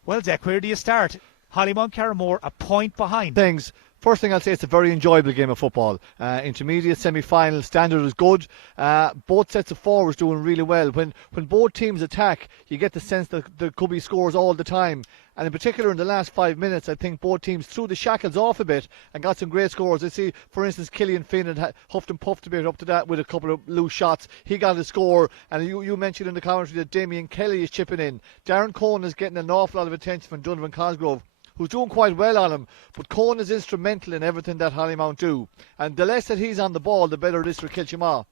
Well, Dec, where do you start? Hollymount Carramore a point behind. Things. First thing I'll say, it's a very enjoyable game of football. Intermediate semi-final standard is good. Both sets of forwards doing really well. When both teams attack, you get the sense that there could be scores all the time. And in particular, in the last 5 minutes, I think both teams threw the shackles off a bit and got some great scores. I see, for instance, Killian Finn had huffed and puffed a bit up to that with a couple of loose shots. He got a score. And you mentioned in the commentary that Damien Kelly is chipping in. Darren Cohn is getting an awful lot of attention from Donovan Cosgrove, who's doing quite well on him, but Cohn is instrumental in everything that Hollymount do. And the less that he's on the ball, the better it is for Kiltimagh.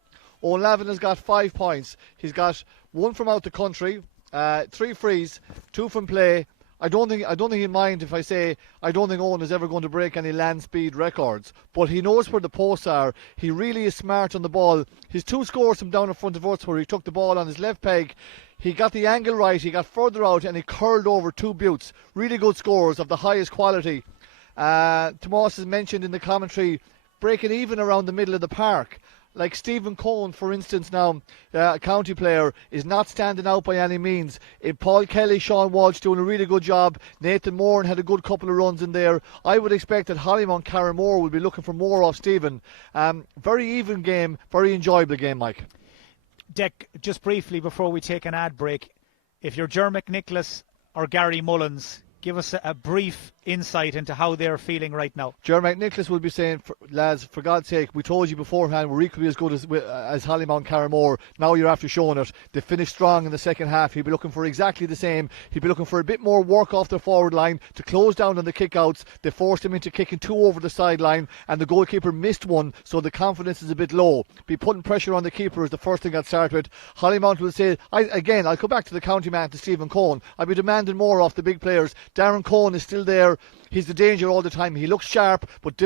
O'Lavin has got 5 points. He's got 1 from out the country, 3 frees, 2 from play. I don't think he'd mind if I say I don't think Owen is ever going to break any land speed records, but he knows where the posts are. He really is smart on the ball. His 2 scores from down in front of us, where he took the ball on his left peg, he got the angle right, he got further out, and he curled over 2 buttes. Really good scores of the highest quality. Tomas has mentioned in the commentary breaking even around the middle of the park. Like Stephen Cohn, for instance, now, a county player, is not standing out by any means. Paul Kelly, Sean Walsh doing a really good job. Nathan Moore had a good couple of runs in there. I would expect that Hollymount Carramore will be looking for more off Stephen. Very even game, very enjoyable game, Mike. Dec, just briefly before we take an ad break, if you're Jermac Nicholas or Gary Mullins, give us a brief insight into how they're feeling right now. Jermac Nicholas will be saying, lads, for God's sake, we told you beforehand we're equally as good as Hollymount Carramore. Now you're after showing it. They finished strong in the second half. He'll be looking for exactly the same. He'll be looking for a bit more work off the forward line to close down on the kick-outs. They forced him into kicking 2 over the sideline, and the goalkeeper missed 1, so the confidence is a bit low. Be putting pressure on the keeper is the first thing I'd start with. Hollymount will say, I'll go back to the county man, to Stephen Cohn. I'll be demanding more off the big players. Darren Cohn is still there. He's the danger all the time. He looks sharp, but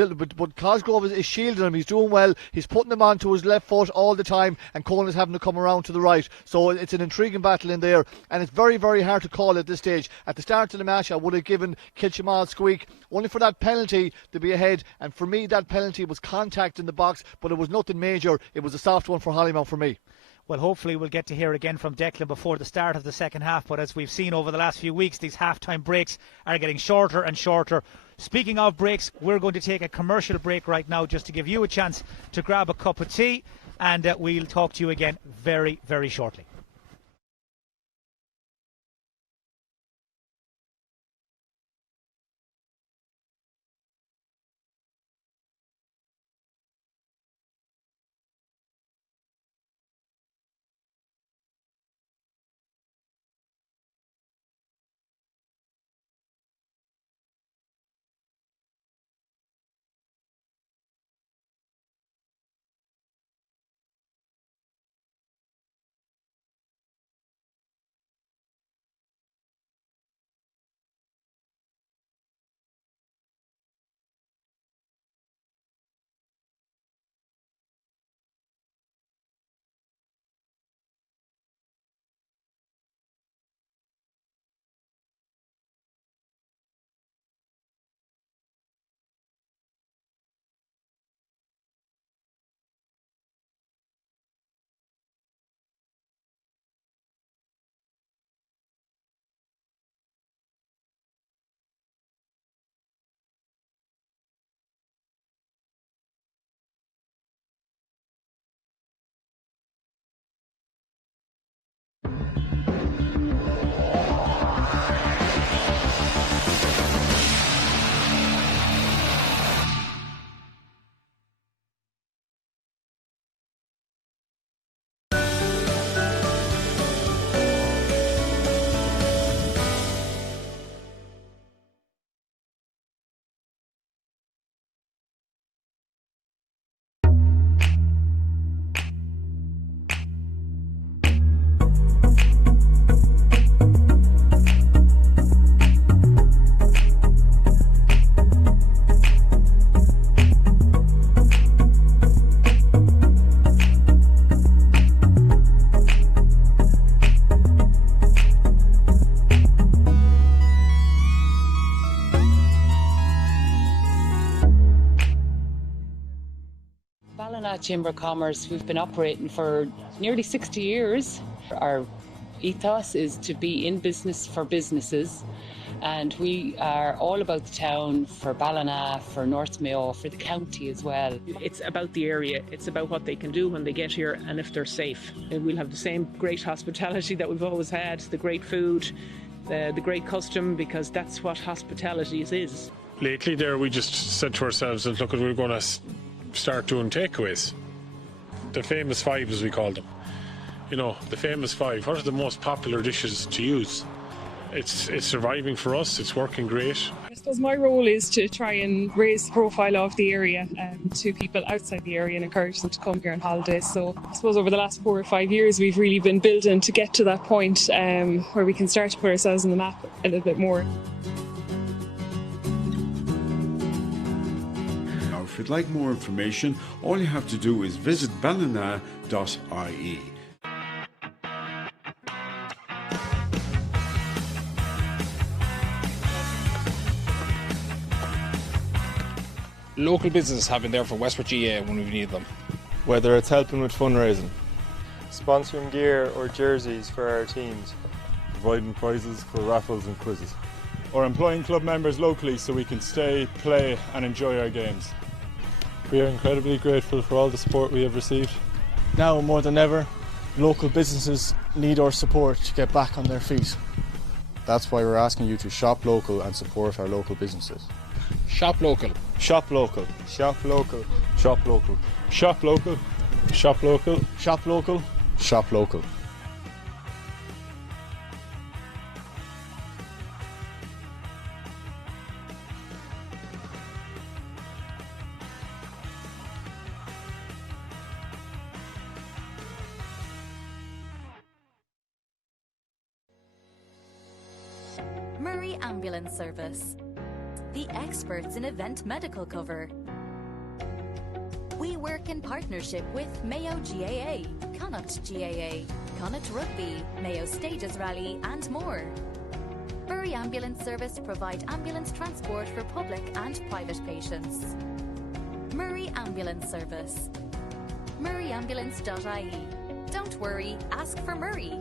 Cosgrove is shielding him. He's doing well. He's putting him onto his left foot all the time, and Cohn is having to come around to the right. So it's an intriguing battle in there, and it's very, very hard to call at this stage. At the start of the match, I would have given Kiltimagh a squeak, only for that penalty to be ahead. And for me, that penalty was contact in the box, but it was nothing major. It was a soft one for Hollymount for me. Well, hopefully we'll get to hear again from Declan before the start of the second half. But as we've seen over the last few weeks, these half-time breaks are getting shorter and shorter. Speaking of breaks, we're going to take a commercial break right now just to give you a chance to grab a cup of tea. And we'll talk to you again very, very shortly. Chamber of Commerce, we've been operating for nearly 60 years. Our ethos is to be in business for businesses, and we are all about the town for Ballina, for North Mayo, for the county as well. It's about the area, it's about what they can do when they get here and if they're safe. And we'll have the same great hospitality that we've always had, the great food, the great custom, because that's what hospitality is. Lately there we just said to ourselves that look, we're going to start doing takeaways. The famous five, as we call them. You know, the famous five. What are the most popular dishes to use? It's surviving for us. It's working great. I suppose my role is to try and raise the profile of the area to people outside the area and encourage them to come here on holidays. So I suppose over the last 4 or 5 years we've really been building to get to that point where we can start to put ourselves on the map a little bit more. Now, if you'd like more information, all you have to do is visit ballina.ie. Local businesses have been there for Westport GAA when we've needed them. Whether it's helping with fundraising, sponsoring gear or jerseys for our teams, providing prizes for raffles and quizzes, or employing club members locally so we can stay, play and enjoy our games. We are incredibly grateful for all the support we have received. Now more than ever, local businesses need our support to get back on their feet. That's why we're asking you to shop local and support our local businesses. Shop local. Shop local. Shop local. Shop local. Shop local. Shop local. Shop local. Shop local. Murray Ambulance Service, the experts in event medical cover. We work in partnership with Mayo GAA, Connacht GAA, Connacht Rugby, Mayo Stages Rally and more. Murray Ambulance Service provide ambulance transport for public and private patients. Murray Ambulance Service. murrayambulance.ie. Don't worry, ask for Murray.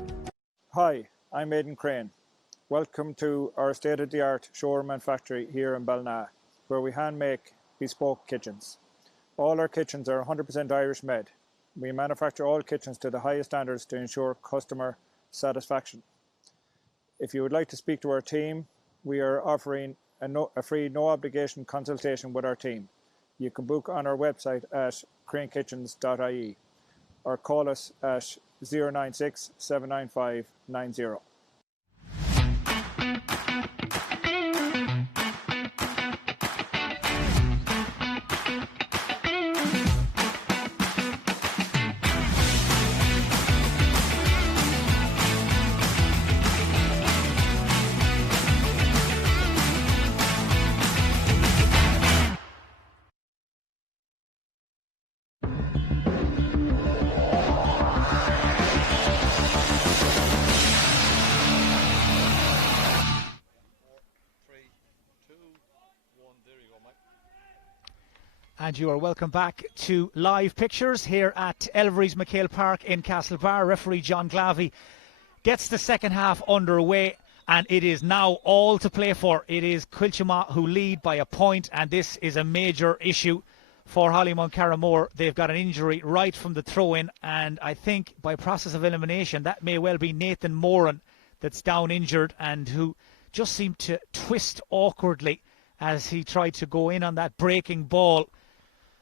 Hi, I'm Aidan Crane. Welcome to our state-of-the-art showroom and factory here in Ballina, where we hand make bespoke kitchens. All our kitchens are 100% Irish made. We manufacture all kitchens to the highest standards to ensure customer satisfaction. If you would like to speak to our team, we are offering a free no-obligation consultation with our team. You can book on our website at cranekitchens.ie or call us at 096 795 90. And you are welcome back to live pictures here at Elverys MacHale Park in Castlebar. Referee John Glavey gets the second half underway, and it is now all to play for. It is Kiltimagh who lead by a point, and this is a major issue for Hollymount Carramore. They've got an injury right from the throw-in, and I think by process of elimination that may well be Nathan Moran that's down injured and who just seemed to twist awkwardly as he tried to go in on that breaking ball.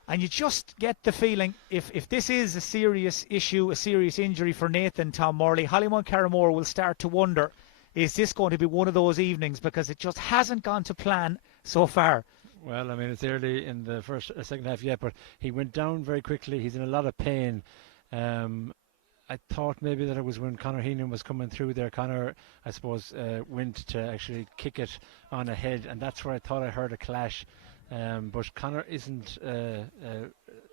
And you just get the feeling, if this is a serious issue, a serious injury for Nathan, Tom Morley, Hollymount Carramore will start to wonder, is this going to be one of those evenings? Because it just hasn't gone to plan so far. Well, I mean, it's early in the second half yet, but he went down very quickly. He's in a lot of pain. I thought maybe that it was when Conor Heenan was coming through there. Conor, I suppose, went to actually kick it on ahead, and that's where I thought I heard a clash. But Conor isn't,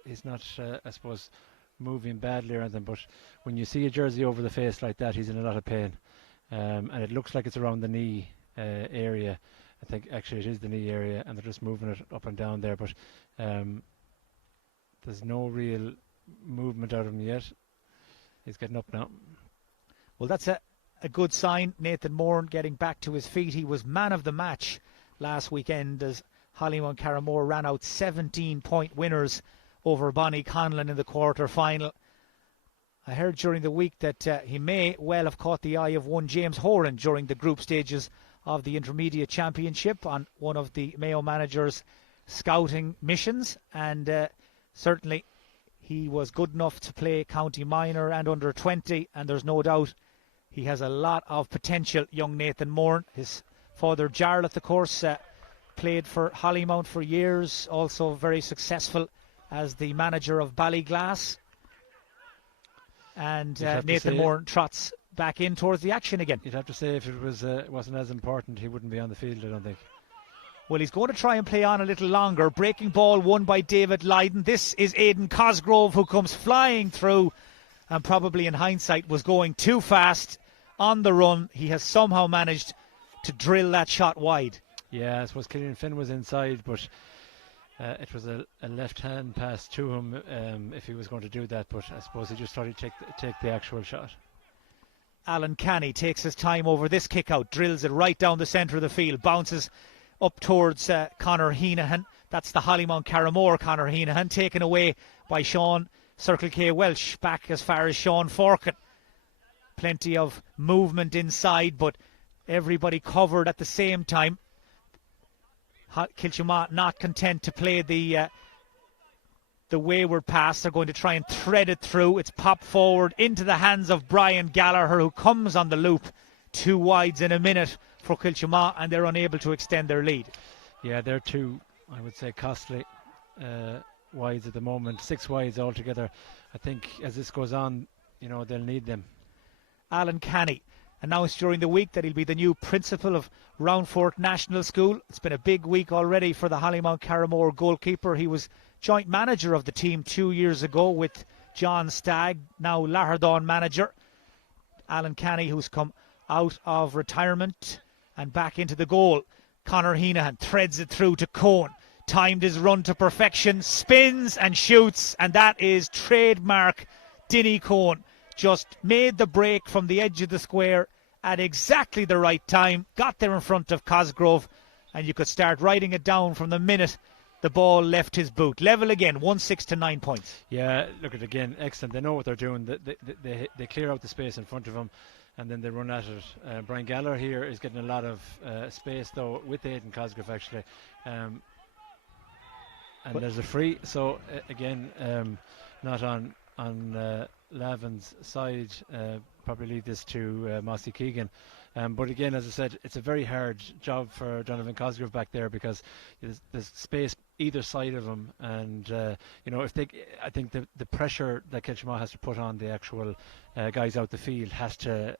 he's not, I suppose, moving badly or anything. But when you see a jersey over the face like that, he's in a lot of pain. And it looks like it's around the knee area. I think actually it is the knee area, and they're just moving it up and down there. But there's no real movement out of him yet. He's getting up now. Well, that's a good sign. Nathan Moran getting back to his feet. He was man of the match last weekend as Hollymount Carramore ran out 17-point winners over Bonnie Conlon in the quarter-final. I heard during the week that he may well have caught the eye of one James Horan during the group stages of the Intermediate Championship on one of the Mayo manager's scouting missions, and certainly he was good enough to play county minor and under 20, and there's no doubt he has a lot of potential, young Nathan Moran. His father Jarlath, of course, played for Hollymount for years, also very successful as the manager of Ballyglass. And Nathan Moran trots back in towards the action again. You'd have to say if it wasn't as important, he wouldn't be on the field, I don't think. Well, he's going to try and play on a little longer. Breaking ball won by David Lydon. This is Aidan Cosgrove, who comes flying through and probably in hindsight was going too fast on the run. He has somehow managed to drill that shot wide. Yeah, I suppose Killian Finn was inside, but it was a left-hand pass to him if he was going to do that, but I suppose he just thought he'd take the actual shot. Alan Canny takes his time over this kick-out, drills it right down the centre of the field, bounces up towards Conor Heenahan. That's the Hollymount Carramore Conor Heenahan, taken away by Sean Circle K Welsh, back as far as Sean Forkin. Plenty of movement inside, but everybody covered at the same time. Kiltimagh not content to play the wayward pass. They're going to try and thread it through. It's popped forward into the hands of Brian Gallagher, who comes on the loop. 2 wides in a minute for Kiltimagh, and they're unable to extend their lead. Yeah, they're 2, I would say, costly wides at the moment. 6 wides altogether. I think as this goes on, they'll need them. Alan Canny announced during the week that he'll be the new principal of Roundfort National School. It's been a big week already for the Hollymount Carramore goalkeeper. He was joint manager of the team 2 years ago with John Stagg, now Lahardon manager. Alan Canny, who's come out of retirement and back into the goal. Conor Heenahan threads it through to Cohen. Timed his run to perfection, spins and shoots, and that is trademark Dinny Cohen. Just made the break from the edge of the square at exactly the right time, got there in front of Cosgrove, and you could start writing it down from the minute the ball left his boot. Level again, 1-6 to 9 points. Yeah, look at it again, excellent. They know what they're doing. They clear out the space in front of them, and then they run at it. Brian Gallagher here is getting a lot of space, though, with Aidan Cosgrove, actually. And there's a free, so again, not on Lavin's side, probably leave this to Mossy Keegan. But again, as I said, it's a very hard job for Donovan Cosgrove back there because there's space either side of him, and I think the pressure that Kiltimagh has to put on the actual guys out the field has to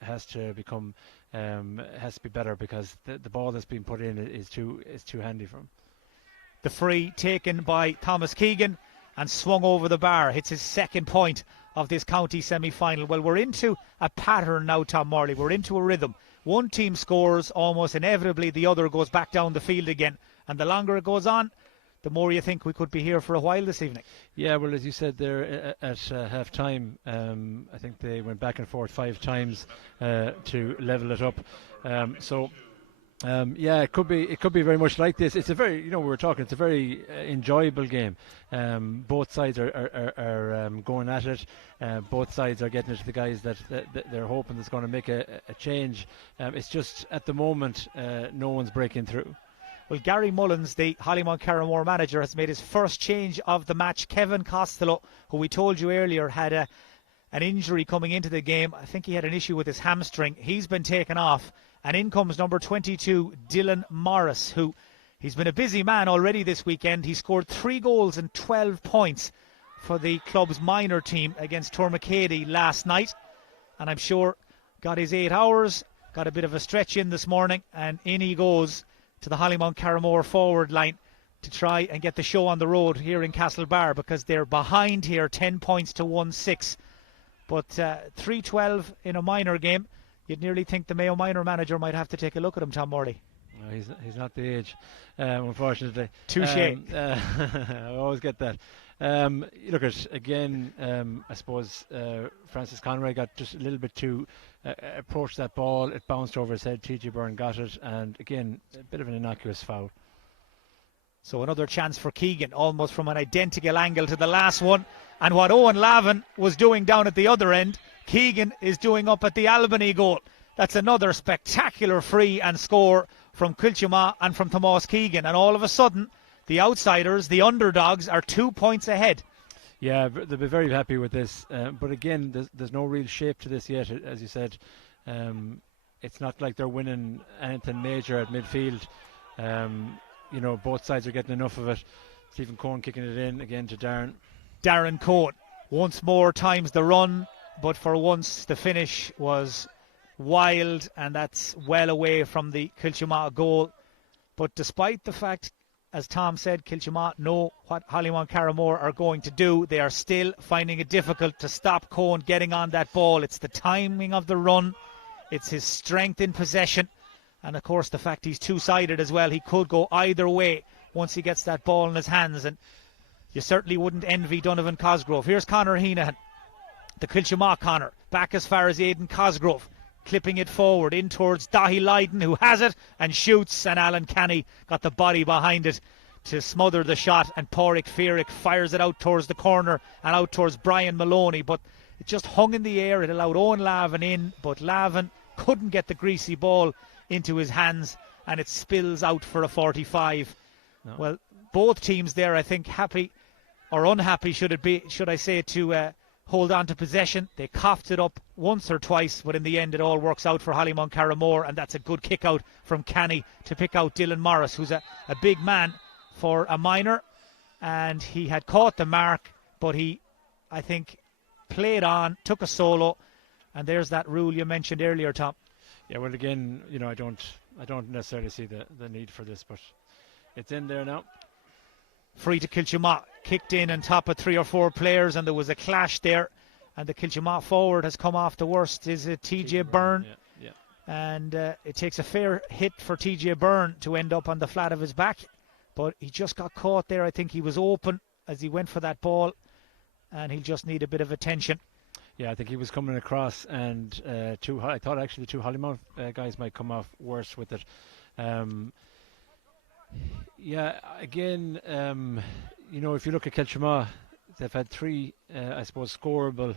be better because the ball that's being put in is too handy for him. The free taken by Thomas Keegan and swung over the bar, hits his second point of this county semi-final. Well, we're into a pattern now, Tom Morley. We're into a rhythm. One team scores, almost inevitably the other goes back down the field again, and the longer it goes on, the more you think we could be here for a while this evening. Yeah, well, as you said there at half time, I think they went back and forth 5 times to level it up. It could be very much like this. It's a very, we were talking, it's a very enjoyable game. Both sides are going at it. Both sides are getting it to the guys that they're hoping that's going to make a change. It's just at the moment no one's breaking through. Well, Gary Mullins, the Hollymount Carramore manager, has made his first change of the match. Kevin Costello, who we told you earlier had an injury coming into the game. I think he had an issue with his hamstring. He's been taken off. And in comes number 22, Dylan Morris, who he's been a busy man already this weekend. He scored 3 goals and 12 points for the club's minor team against Tourmakeady last night. And I'm sure got his 8 hours, got a bit of a stretch in this morning, and in he goes to the Hollymount Carramore forward line to try and get the show on the road here in Castlebar, because they're behind here 10 points to 1-6. But 3-12 in a minor game. You'd nearly think the Mayo minor manager might have to take a look at him, Tom Morley. No, he's not the age, unfortunately. Touché. I always get that. Look at again. I suppose Francis Conroy got just a little bit too approached that ball. It bounced over his head. TJ Byrne got it, and again a bit of an innocuous foul. So another chance for Keegan, almost from an identical angle to the last one. And what Owen Lavin was doing down at the other end, Keegan is doing up at the Albany goal. That's another spectacular free and score from Kiltimagh and from Tomás Keegan. And all of a sudden, the outsiders, the underdogs, are 2 points ahead. Yeah, they'll be very happy with this. But again, there's no real shape to this yet, as you said. It's not like they're winning anything major at midfield. Both sides are getting enough of it. Stephen Cohen kicking it in again to Darren. Darren Cohen once more times the run, but for once the finish was wild, and that's well away from the Kiltimagh goal. But despite the fact, as Tom said, Kiltimagh know what Hollymount Carramore are going to do, they are still finding it difficult to stop Cohen getting on that ball. It's the timing of the run, it's his strength in possession, and of course the fact he's two-sided as well. He could go either way once he gets that ball in his hands, and you certainly wouldn't envy Donovan Cosgrove. Here's Conor Heenahan, the Kiltimagh Conor, back as far as Aidan Cosgrove, clipping it forward in towards Dahi Lydon, who has it and shoots, and Alan Canny got the body behind it to smother the shot, and Pádraig Fierick fires it out towards the corner and out towards Brian Maloney, but it just hung in the air. It allowed Owen Lavin in, but Lavin couldn't get the greasy ball into his hands, and it spills out for a 45. No. Well, both teams there, I think, happy or unhappy should I say, to hold on to possession. They coughed it up once or twice, but in the end it all works out for Hollymount Carramore, and that's a good kick out from Canny to pick out Dylan Morris, who's a big man for a minor, and he had caught the mark, but he, I think, played on, took a solo, and there's that rule you mentioned earlier, Tom. Yeah, well, again, I don't necessarily see the need for this, but it's in there now. Free to Kiltimagh, kicked in on top of 3 or 4 players, and there was a clash there, and the Kiltimagh forward has come off the worst. Is it TJ Byrne? Yeah. And it takes a fair hit for TJ Byrne to end up on the flat of his back, but he just got caught there. I think he was open as he went for that ball, and he'll just need a bit of attention. Yeah, I think he was coming across, and I thought actually the 2 Hollymount guys might come off worse with it. Yeah, again, if you look at Kiltimagh, they've had 3, I suppose, scoreable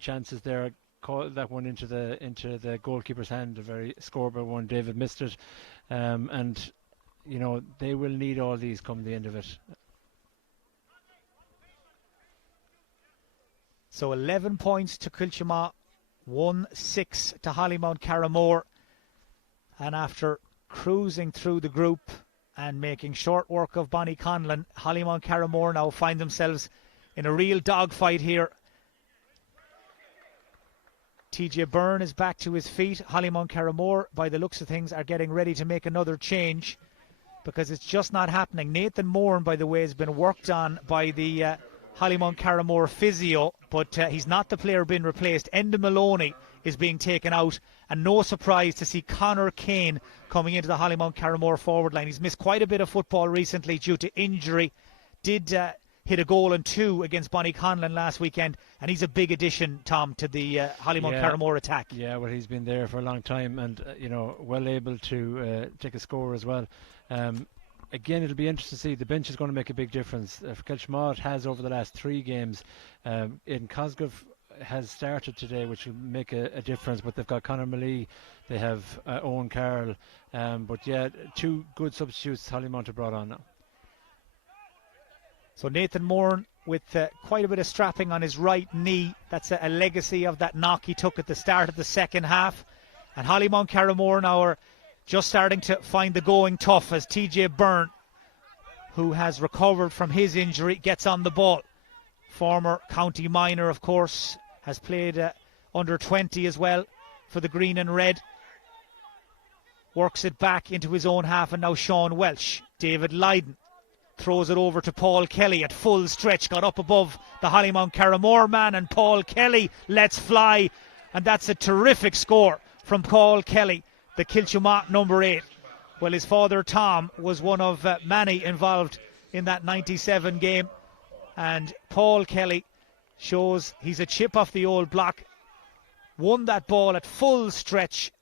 chances there. Caught that one into the goalkeeper's hand, a very scoreable one. David missed it, and they will need all these come the end of it. So 11 points to Kiltimagh, 1-6 to Hollymount Carramore, and after cruising through the group and making short work of Bonnyconlon, Hollymount Carramore now find themselves in a real dogfight here. TJ Byrne is back to his feet. Hollymount Carramore, by the looks of things, are getting ready to make another change, because it's just not happening. Nathan Moran, by the way, has been worked on by the Hollymount Carramore physio, but he's not the player being replaced. Enda Maloney is being taken out, and no surprise to see Conor Kane coming into the Hollymount Carramore forward line. He's missed quite a bit of football recently due to injury. Did hit a goal and 2 against Bonnyconlon last weekend, and he's a big addition, Tom, to the Hollymount Carramore attack. Yeah, well, he's been there for a long time, and well able to take a score as well. Again, it'll be interesting to see. The bench is going to make a big difference. Kiltimagh has over the last 3 games. Aidan Cosgrove has started today, which will make a difference, but they've got Conor Maley, they have Owen Carroll, but yeah, 2 good substitutes Hollymount have brought on now. So Nathan Moran with quite a bit of strapping on his right knee. That's a legacy of that knock he took at the start of the second half. And Hollymount Carramore now are just starting to find the going tough, as TJ Byrne, who has recovered from his injury, gets on the ball. Former county minor, of course, has played under 20 as well for the green and red. Works it back into his own half, and now Sean Welsh. David Lydon throws it over to Paul Kelly at full stretch, got up above the Hollymount Carramore man, and Paul Kelly lets fly, and that's a terrific score from Paul Kelly, the Kiltimagh number 8. Well, his father Tom was one of many involved in that 97 game, And Paul Kelly shows he's a chip off the old block, won that ball at full stretch,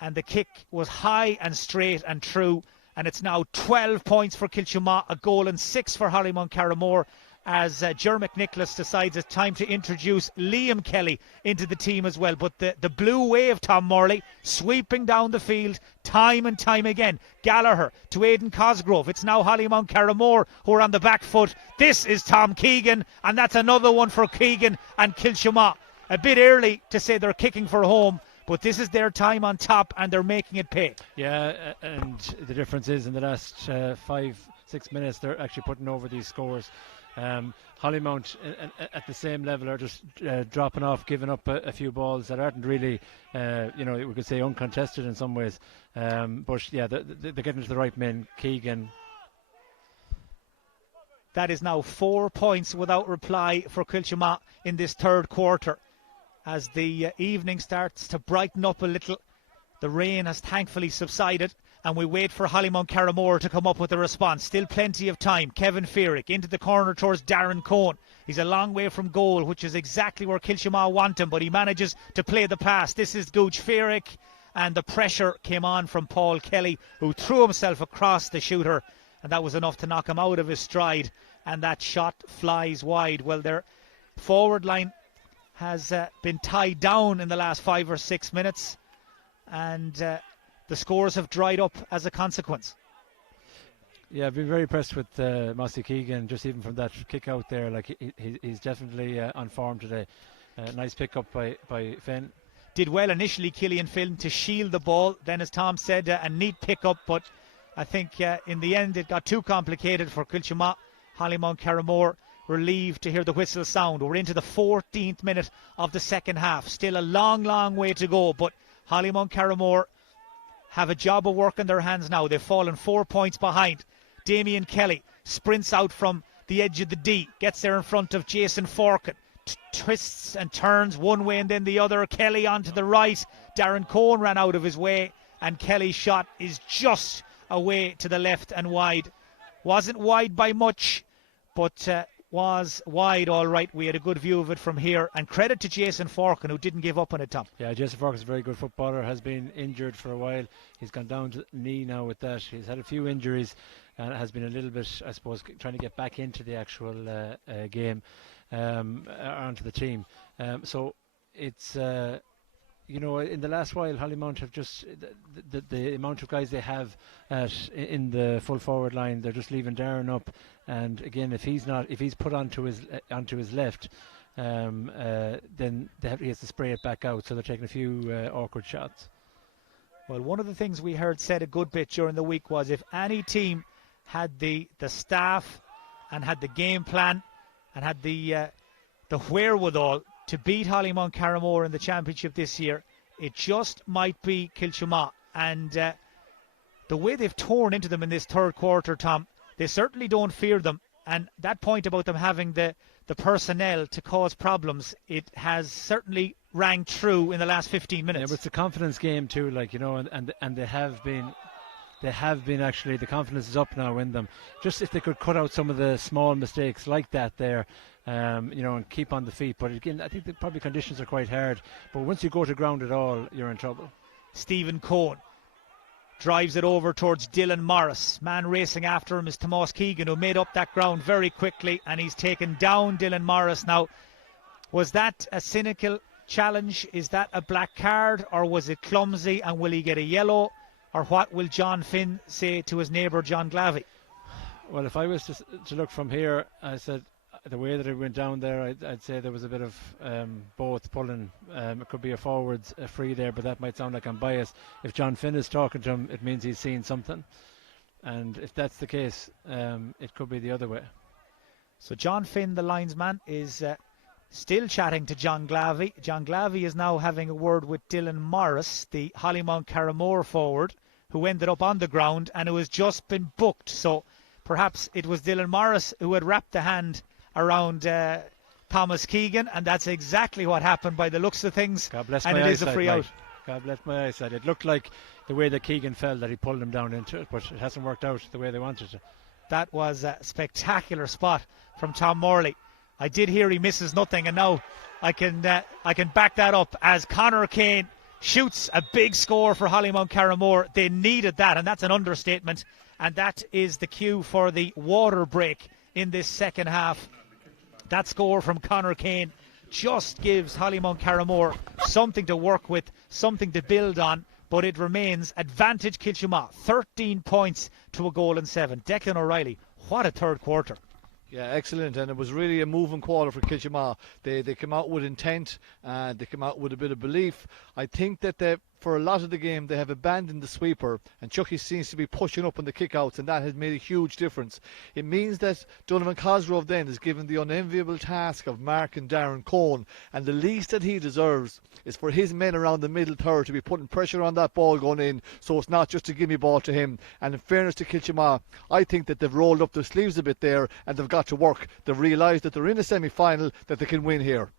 and the kick was high and straight and true. And it's now 12 points for Kiltimagh, a goal and 6 for Hollymount Carramore, as Ger McNicholas decides it's time to introduce Liam Kelly into the team as well. But the blue wave, Tom Morley, sweeping down the field time and time again. Gallagher to Aidan Cosgrove. It's now Hollymount Carramore who are on the back foot. This is Tom Keegan, and that's another one for Keegan and Kiltimagh. A bit early to say they're kicking for home, but this is their time on top and they're making it pay. Yeah, and the difference is in the last 5-6 minutes they're actually putting over these scores. Hollymount at the same level are just dropping off, giving up a few balls that aren't really, we could say uncontested in some ways. But yeah, they're getting to the right men. Keegan. That is now 4 points without reply for Kiltimagh in this third quarter. As the evening starts to brighten up a little, the rain has thankfully subsided, and we wait for Hollymount Carramore to come up with a response. Still plenty of time. Kevin Fearick into the corner towards Darren Cohn. He's a long way from goal, which is exactly where Kiltimagh want him, but he manages to play the pass. This is Gooch Fearick, and the pressure came on from Paul Kelly, who threw himself across the shooter, and that was enough to knock him out of his stride, and that shot flies wide. Well, their forward line has been tied down in the last 5 or 6 minutes, and the scores have dried up as a consequence. Yeah, I've been very impressed with Mossy Keegan, just even from that kick out there. Like he's definitely on form today. Nice pick up by Finn. Did well initially, Killian Finn, to shield the ball. Then, as Tom said, a neat pick up, but I think in the end it got too complicated for Kiltimagh. Hollymount Carramore relieved to hear the whistle sound. We're into the 14th minute of the second half. Still a long way to go, but Hollymount Carramore have a job of work in their hands now. They've fallen 4 points behind. Damien Kelly sprints out from the edge of the D, gets there in front of Jason Forkin, twists and turns one way and then the other. Kelly onto the right. Darren Cohn ran out of his way, and Kelly's shot is just away to the left and wide. Wasn't wide by much, but was wide all right. We had a good view of it from here, and credit to Jason Forkin, who didn't give up on it, Tom. Yeah, Jason Forkin is a very good footballer, has been injured for a while. He's gone down to the knee now with that. He's had a few injuries and has been a little bit, I suppose, trying to get back into the actual game, onto the team. So it's in the last while, Hollymount have just the amount of guys they have in the full forward line, they're just leaving Darren up. And again, if he's put onto his left, then he has to spray it back out. So they're taking a few awkward shots. Well, one of the things we heard said a good bit during the week was if any team had the staff and had the game plan and had the wherewithal to beat Hollymount Carramore in the championship this year, it just might be Kiltimagh. And the way they've torn into them in this third quarter, Tom, they certainly don't fear them. And that point about them having the personnel to cause problems, it has certainly rang true in the last 15 minutes. Yeah, but it's a confidence game too, and they have been actually, the confidence is up now in them. Just if they could cut out some of the small mistakes like that there, and keep on the feet. But again, I think the probably conditions are quite hard. But once you go to ground at all, you're in trouble. Stephen Cohn drives it over towards Dylan Morris. Man racing after him is Tomas Keegan, who made up that ground very quickly, and he's taken down Dylan Morris. Now, was that a cynical challenge? Is that a black card, or was it clumsy, and will he get a yellow? Or what will John Finn say to his neighbour John Glavey? Well, if I was to look from here, I said the way that it went down there, I'd say there was a bit of both pulling. It could be a forwards free there, but that might sound like I'm biased. If John Finn is talking to him, it means he's seen something. And if that's the case, it could be the other way. So John Finn, the linesman, is still chatting to John Glavey. John Glavey is now having a word with Dylan Morris, the Hollymount Carramore forward, who ended up on the ground and who has just been booked. So perhaps it was Dylan Morris who had wrapped the hand around Thomas Keegan, and that's exactly what happened by the looks of things. God bless and my it eyesight, is a free out. God bless my eyesight. It looked like the way that Keegan fell, that he pulled him down into it, but it hasn't worked out the way they wanted to. That was a spectacular spot from Tom Morley. I did hear he misses nothing, and now I can back that up as Conor Kane shoots a big score for Hollymount Carramore. They needed that, and that's an understatement. And that is the cue for the water break in this second half. That score from Conor Kane just gives Hollymount Carramore something to work with, something to build on, but it remains advantage Kiltimagh, 13 points to a goal and 7. Declan O'Reilly, what a third quarter. Yeah, excellent, and it was really a moving quarter for Kiltimagh. They came out with intent, and they came out with a bit of belief. I think that for a lot of the game they have abandoned the sweeper, and Chucky seems to be pushing up on the kickouts, and that has made a huge difference. It means that Donovan Cosgrove then is given the unenviable task of marking Darren Cohn, and the least that he deserves is for his men around the middle third to be putting pressure on that ball going in, so it's not just a gimme ball to him. And in fairness to Kiltimagh, I think that they've rolled up their sleeves a bit there, and they've got to work. They've realised that they're in a semi-final, that they can win here.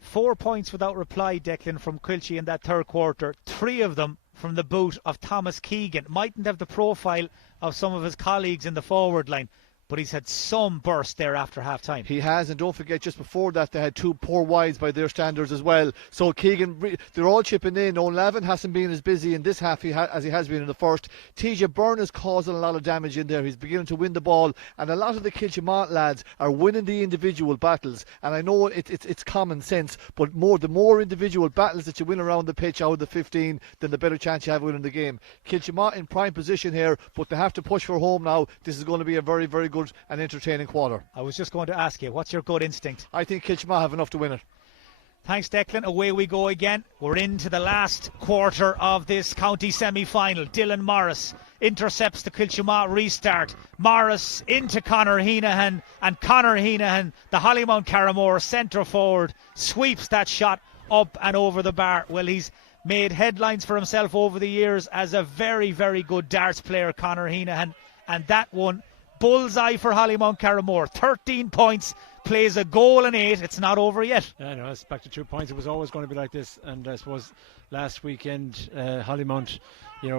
4 points without reply, Declan, from Quilty in that third quarter. 3 of them from the boot of Thomas Keegan. Mightn't have the profile of some of his colleagues in the forward line, but he's had some burst there after half-time. He has, and don't forget, just before that, they had 2 poor wides by their standards as well. So Keegan, they're all chipping in. O'Lavin hasn't been as busy in this half as he has been in the first. TJ Byrne is causing a lot of damage in there. He's beginning to win the ball, and a lot of the Kiltimagh lads are winning the individual battles. And I know it's common sense, but the more individual battles that you win around the pitch out of the 15, then the better chance you have of winning the game. Kiltimagh in prime position here, but they have to push for home now. This is going to be a very, very good and entertaining quarter. I was just going to ask you, what's your gut instinct? I think Kiltimagh have enough to win it. Thanks, Declan. Away we go again. We're into the last quarter of this county semi-final. Dylan Morris intercepts the Kiltimagh restart. Morris into Conor Heenahan, and Conor Heenahan, the Hollymount Carramore centre forward, sweeps that shot up and over the bar. Well, he's made headlines for himself over the years as a very, very good darts player, Conor Heenahan, and that one bullseye for Hollymount Carramore. 13 points, plays a goal and 8. It's not over yet. Yeah, no, it's back to 2 points. It was always going to be like this, and I suppose last weekend Hollymount,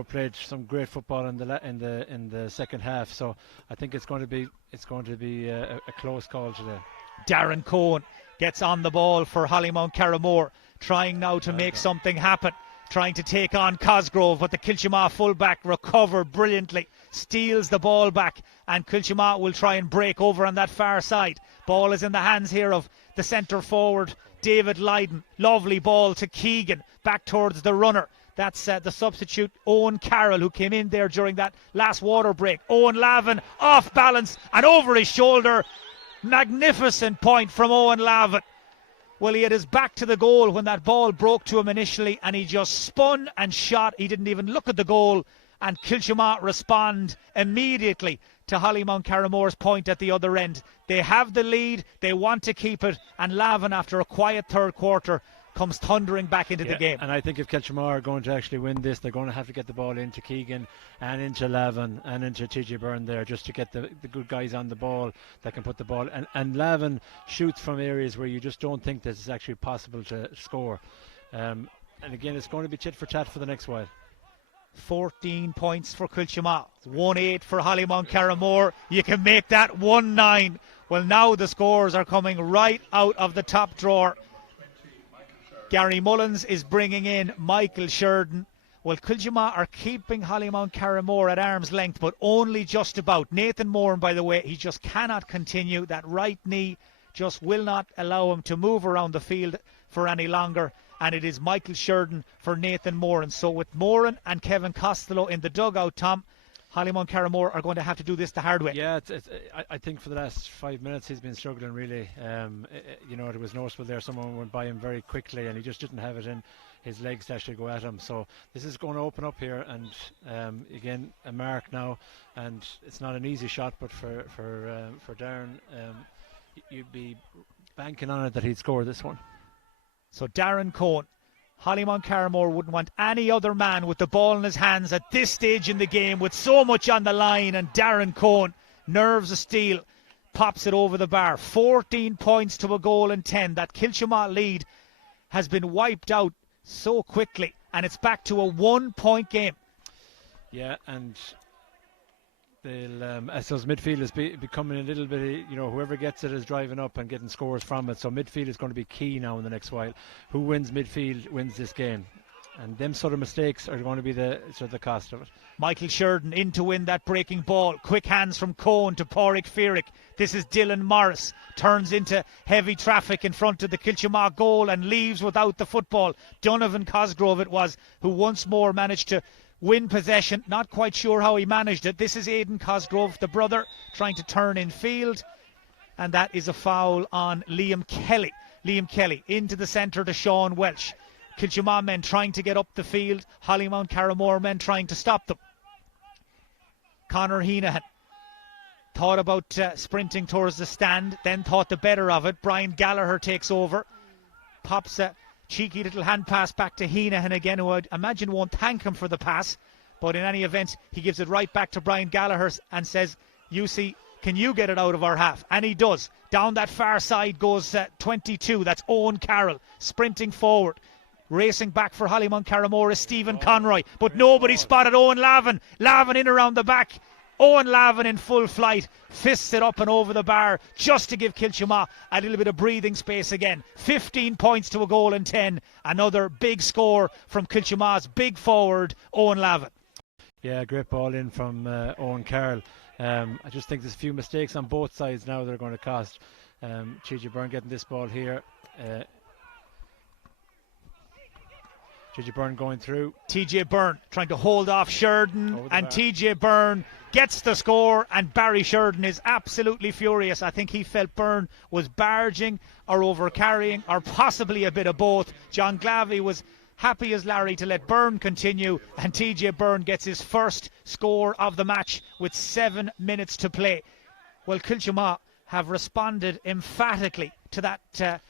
played some great football in the second half. So I think it's going to be a close call today. Darren Cohn gets on the ball for Hollymount Carramore, trying now to make something happen, trying to take on Cosgrove, but the Kiltimagh fullback recovered brilliantly, steals the ball back, and Kiltimagh will try and break over on that far side. Ball is in the hands here of the centre forward, David Lydon. Lovely ball to Keegan, back towards the runner. That's the substitute, Owen Carroll, who came in there during that last water break. Owen Lavin off balance and over his shoulder. Magnificent point from Owen Lavin. Well, he had his back to the goal when that ball broke to him initially, and he just spun and shot. He didn't even look at the goal, and Kiltimagh respond immediately to Hollymount Carramore's point at the other end. They have the lead, they want to keep it, and Lavin, after a quiet third quarter, comes thundering back into the game. And I think if Kiltimagh are going to actually win this, they're going to have to get the ball into Keegan and into Lavin and into TJ Byrne there, just to get the good guys on the ball that can put the ball. And Lavin shoots from areas where you just don't think that it's actually possible to score. And again, it's going to be tit for tat for the next while. 14 points for Kiltimagh, 1-8 for Hollymount Carramore. You can make that 1-9. Well, now the scores are coming right out of the top drawer. Gary Mullins is bringing in Michael Sheridan. Well, Kiltimagh are keeping Hollymount Carramore at arm's length, but only just about. Nathan Moran, by the way, he just cannot continue. That right knee just will not allow him to move around the field for any longer. And it is Michael Sheridan for Nathan Moran. So with Moran and Kevin Costello in the dugout, Tom, Hollymount Carramore are going to have to do this the hard way. Yeah, I think for the last 5 minutes he's been struggling really. It was noticeable there. Someone went by him very quickly and he just didn't have it in his legs to actually go at him. So this is going to open up here, and again a mark now, and it's not an easy shot, but for Darren, you'd be banking on it that he'd score this one. So Darren Cohn, Hollymount Carramore wouldn't want any other man with the ball in his hands at this stage in the game with so much on the line, and Darren Cohn, nerves of steel, pops it over the bar. 14 points to a goal and 10. That Kiltimagh lead has been wiped out so quickly, and it's back to a 1 point game. Yeah, and They'll, as those midfield is becoming a little bit, whoever gets it is driving up and getting scores from it. So midfield is going to be key now in the next while. Who wins midfield wins this game. And them sort of mistakes are going to be the cost of it. Michael Sheridan in to win that breaking ball. Quick hands from Cohen to Pádraig Fierick. This is Dylan Morris. Turns into heavy traffic in front of the Kiltimagh goal and leaves without the football. Donovan Cosgrove it was, who once more managed to win possession. Not quite sure how he managed it. This is Aidan Cosgrove, the brother, trying to turn in field. And that is a foul on Liam Kelly. Liam Kelly into the centre to Sean Welsh. Kiltimagh men trying to get up the field. Hollymount Carramore men trying to stop them. Conor Heenahan thought about sprinting towards the stand, then thought the better of it. Brian Gallagher takes over. Pops a cheeky little hand pass back to Heenahan again, who I'd imagine won't thank him for the pass. But in any event, he gives it right back to Brian Gallagher and says, "UC, can you get it out of our half?" And he does. Down that far side goes 22. That's Owen Carroll sprinting forward. Racing back for Hollymount Carramore is Stephen Conroy, but nobody spotted Owen Lavin. Lavin in around the back. Owen Lavin in full flight, fists it up and over the bar just to give Kiltimagh a little bit of breathing space again. 15 points to a goal in 10. Another big score from Kiltimagh's big forward, Owen Lavin. Yeah, great ball in from Owen Carroll. I just think there's a few mistakes on both sides now that are going to cost. TJ Byrne getting this ball here. TJ Byrne going through. TJ Byrne trying to hold off Sheridan, and TJ Byrne gets the score, and Barry Sheridan is absolutely furious. I think he felt Byrne was barging or over-carrying or possibly a bit of both. John Glavey was happy as Larry to let Byrne continue, and TJ Byrne gets his first score of the match with 7 minutes to play. Well, Kiltimagh have responded emphatically to that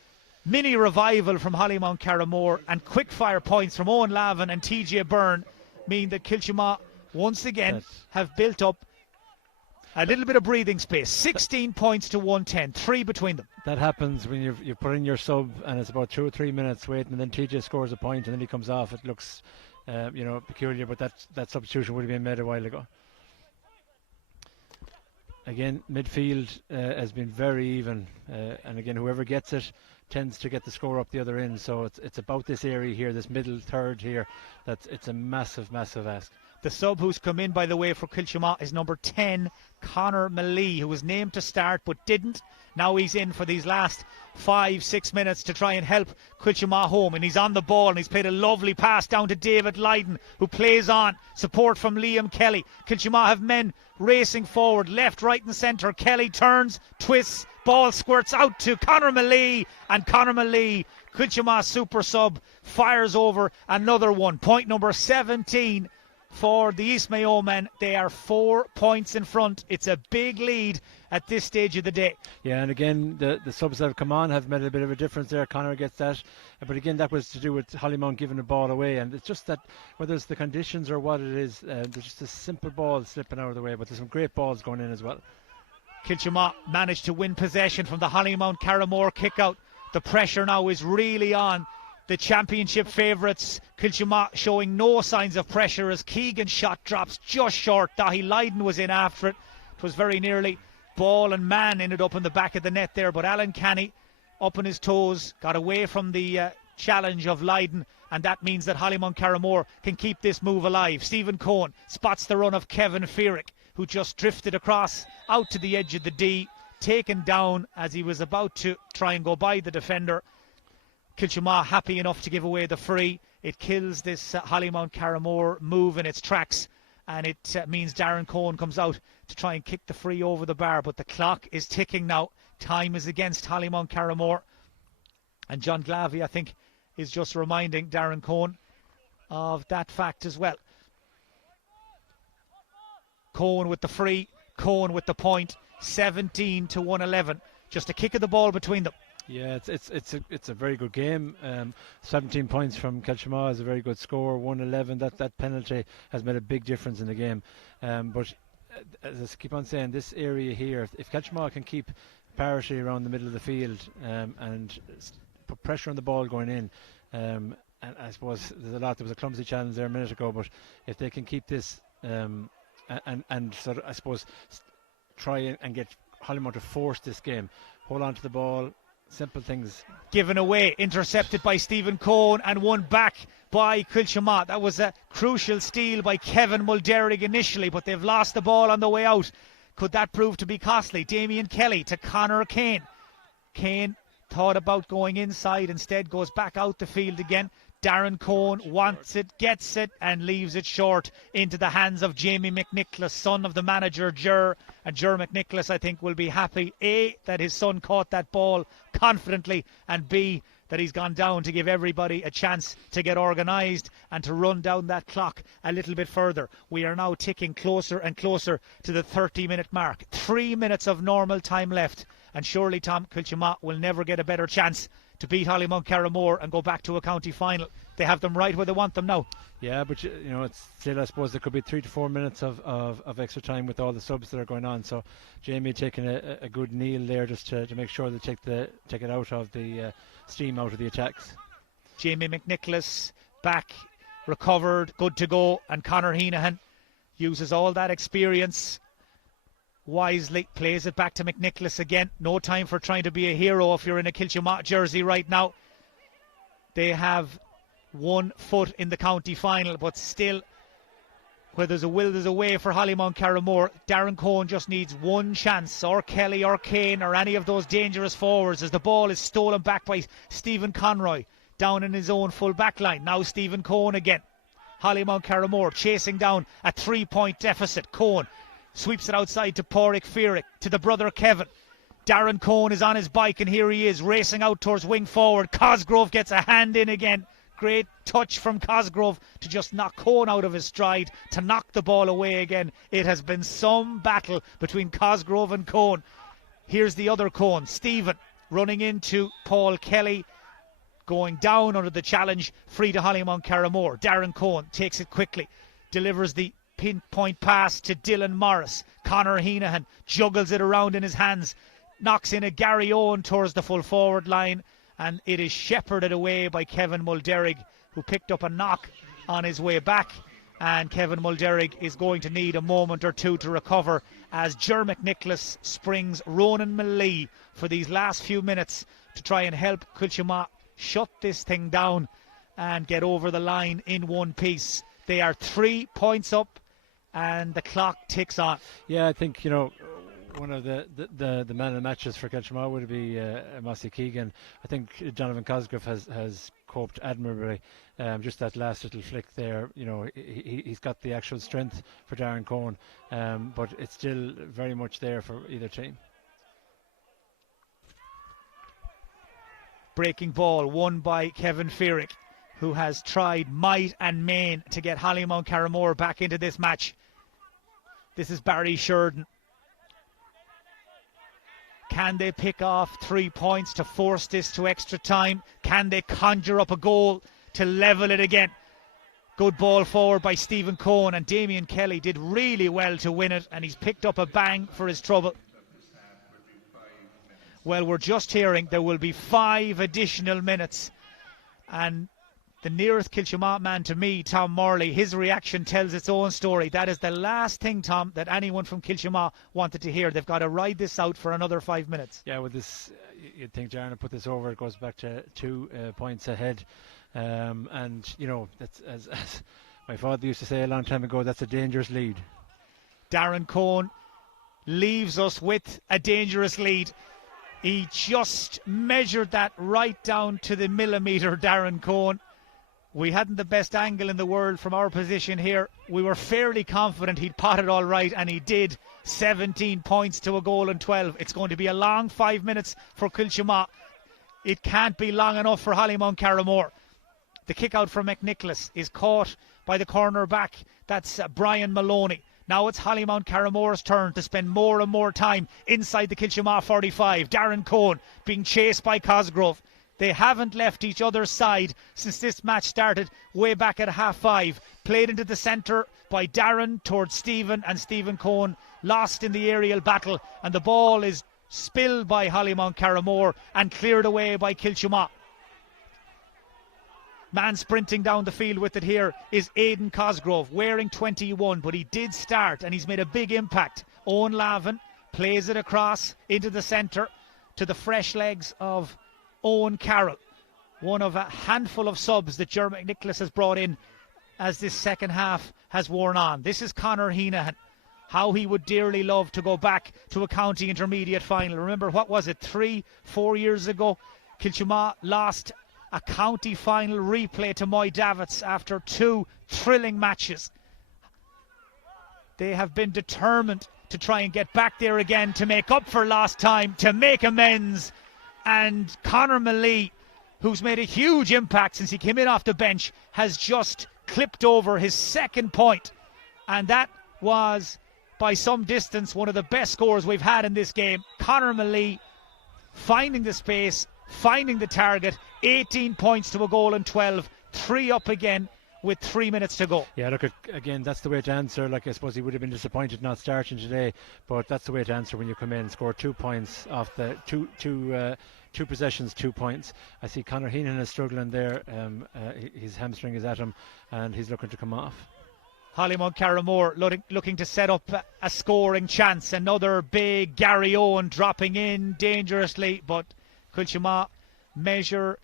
mini revival from Hollymount Carramore, and quick fire points from Owen Lavin and TJ Byrne mean that Kiltimagh once again have built up a little bit of breathing space. 16 points to 110, 3 between them. That happens when you put in your sub and it's about 2 or 3 minutes waiting, and then TJ scores a point and then he comes off. It looks peculiar, but that substitution would have been made a while ago. Again, midfield has been very even, and again, whoever gets it tends to get the score up the other end. So it's about this area here, this middle third here, it's a massive ask. The sub who's come in, by the way, for Kiltimagh is number 10, Conor Malee, who was named to start but didn't. Now he's in for these last 5-6 minutes to try and help Kiltimagh home, and he's on the ball and he's played a lovely pass down to David Lydon, who plays on. Support from Liam Kelly. Kiltimagh have men racing forward, left, right and centre. Kelly turns, twists, ball squirts out to Conor Malee, and Conor Malee, Kiltimagh super sub, fires over another one. Point number 17 for the East Mayo men. They are 4 points in front. It's a big lead at this stage of the day. Yeah, and again, the subs that have come on have made a bit of a difference there. Conor gets that. But again, that was to do with Hollymount giving the ball away. And it's just that, whether it's the conditions or what it is, there's just a simple ball slipping out of the way. But there's some great balls going in as well. Kiltimagh managed to win possession from the Hollymount Carramore kick out. The pressure now is really on the championship favourites. Kiltimagh showing no signs of pressure as Keegan's shot drops just short. Dahi Lydon was in after it. It was very nearly ball and man ended up in the back of the net there, but Alan Canny up on his toes, got away from the challenge of Lydon, and that means that Hollymount Carramore can keep this move alive. Stephen Cohen spots the run of Kevin Fierick, who just drifted across out to the edge of the D, taken down as he was about to try and go by the defender. Kiltimagh happy enough to give away the free. It kills this Hollymount Carramore move in its tracks, and it means Darren Cohen comes out to try and kick the free over the bar, but the clock is ticking now. Time is against Hollymount Carramore, and John Glavey, I think, is just reminding Darren Cohen of that fact as well. Cohen with the free, Cohen with the point, 17 to 111. Just a kick of the ball between them. Yeah, it's a very good game. 17 points from Kiltimagh is a very good score. 111. That penalty has made a big difference in the game. But as I keep on saying, this area here, if Kiltimagh can keep parity around the middle of the field and put pressure on the ball going in, and I suppose there was a clumsy challenge there a minute ago, but if they can keep this and sort of, I suppose, try and get Hollymount to force this game. Hold on to the ball, simple things. Given away, intercepted by Stephen Cohn and won back by Kiltimagh. That was a crucial steal by Kevin Mulderrig initially, but they've lost the ball on the way out. Could that prove to be costly? Damien Kelly to Conor Kane. Kane thought about going inside, instead goes back out the field again. Darren Cohn wants it, gets it, and leaves it short into the hands of Jamie McNicholas, son of the manager Ger. And Ger McNicholas, I think, will be happy, A, that his son caught that ball confidently, and B, that he's gone down to give everybody a chance to get organised and to run down that clock a little bit further. We are now ticking closer and closer to the 30-minute mark. 3 minutes of normal time left, and surely Tom Kiltimagh will never get a better chance to beat Hollymount Carramore and go back to a county final. They have them right where they want them now. Yeah, but you know, it's still, I suppose there could be 3 to 4 minutes of extra time with all the subs that are going on. So Jamie taking a good kneel there just to make sure they take it out of the steam out of the attacks. Jamie McNicholas back, recovered, good to go, and Conor Heenahan uses all that experience wisely, plays it back to McNicholas again. No time for trying to be a hero if you're in a Kiltimagh jersey right now. They have 1 foot in the county final, but still, where there's a will, there's a way for Hollymount Carramore. Darren Cohn just needs one chance, or Kelly or Kane or any of those dangerous forwards, as the ball is stolen back by Stephen Conroy down in his own full back line. Now Stephen Cohn again. Hollymount Carramore chasing down a 3-point deficit. Cohn sweeps it outside to Pádraig Fierick, to the brother Kevin. Darren Cohn is on his bike, and here he is racing out towards wing forward. Cosgrove gets a hand in again. Great touch from Cosgrove to just knock Cohn out of his stride, to knock the ball away again. It has been some battle between Cosgrove and Cohn. Here's the other Cohn, Stephen, running into Paul Kelly, going down under the challenge, free to Hollymount Carramore. Darren Cohn takes it quickly, delivers the pinpoint pass to Dylan Morris. Conor Heenahan juggles it around in his hands, knocks in a Gary Owen towards the full forward line, and it is shepherded away by Kevin Mulderrig, who picked up a knock on his way back. And Kevin Mulderrig is going to need a moment or two to recover, as Ger McNicholas springs Ronan Millee for these last few minutes to try and help Kiltimagh shut this thing down and get over the line in one piece. They are 3 points up, and the clock ticks on. Yeah, I think, you know, one of the man of the matches for Kiltimagh would be Mossy Keegan. I think Jonathan Cosgrove has coped admirably. Just that last little flick there, you know, he's got the actual strength for Darren Cohn, but it's still very much there for either team. Breaking ball won by Kevin Fierick, who has tried might and main to get Hollymount Carramore back into this match. This is Barry Sheridan. Can they pick off 3 points to force this to extra time? Can they conjure up a goal to level it again? Good ball forward by Stephen Cohn, and Damien Kelly did really well to win it, and he's picked up a bang for his trouble. Well, we're just hearing there will be 5 additional minutes, and the nearest Kiltimagh man to me, Tom Morley, his reaction tells its own story. That is the last thing, Tom, that anyone from Kiltimagh wanted to hear. They've got to ride this out for another 5 minutes. Yeah, with this, you'd think Darren will put this over. It goes back to 2 points ahead. And, you know, that's, as my father used to say a long time ago, that's a dangerous lead. Darren Cohn leaves us with a dangerous lead. He just measured that right down to the millimetre, Darren Cohn. We hadn't the best angle in the world from our position here. We were fairly confident he'd pot it all right, and he did. 17 points to a goal and 12. It's going to be a long 5 minutes for Kiltimagh. It can't be long enough for Hollymount Carramore. The kick out from McNicholas is caught by the corner back. That's Brian Maloney. Now it's Hollymount Carramore's turn to spend more and more time inside the Kiltimagh 45. Darren Cohn being chased by Cosgrove. They haven't left each other's side since this match started way back at half-5. Played into the centre by Darren towards Stephen, and Stephen Cohn lost in the aerial battle, and the ball is spilled by Hollymount Carramore and cleared away by Kiltimagh. man sprinting down the field with it here is Aidan Cosgrove, wearing 21, but he did start and he's made a big impact. Owen Lavin plays it across into the centre to the fresh legs of Owen Carroll, one of a handful of subs that Ger McNicholas has brought in as this second half has worn on. This is Conor Heenahan. How he would dearly love to go back to a county intermediate final. Remember, what was it, 3-4 years ago? Kiltimagh lost a county final replay to Moy Davits after 2 thrilling matches. They have been determined to try and get back there again, to make up for lost time, to make amends. And Conor Mallee, who's made a huge impact since he came in off the bench, has just clipped over his second point. And that was, by some distance, one of the best scores we've had in this game. Conor Mallee finding the space, finding the target. 18 points to a goal and 12, 3 up again with 3 minutes to go. Yeah, look, again, that's the way to answer. Like, I suppose he would have been disappointed not starting today, but that's the way to answer when you come in and score 2 points off the two possessions, 2 points. I see Conor Heenan is struggling there. His hamstring is at him and he's looking to come off. Hollymount Carramore looking to set up a scoring chance. Another big Gary Owen dropping in dangerously, but Kiltimagh measure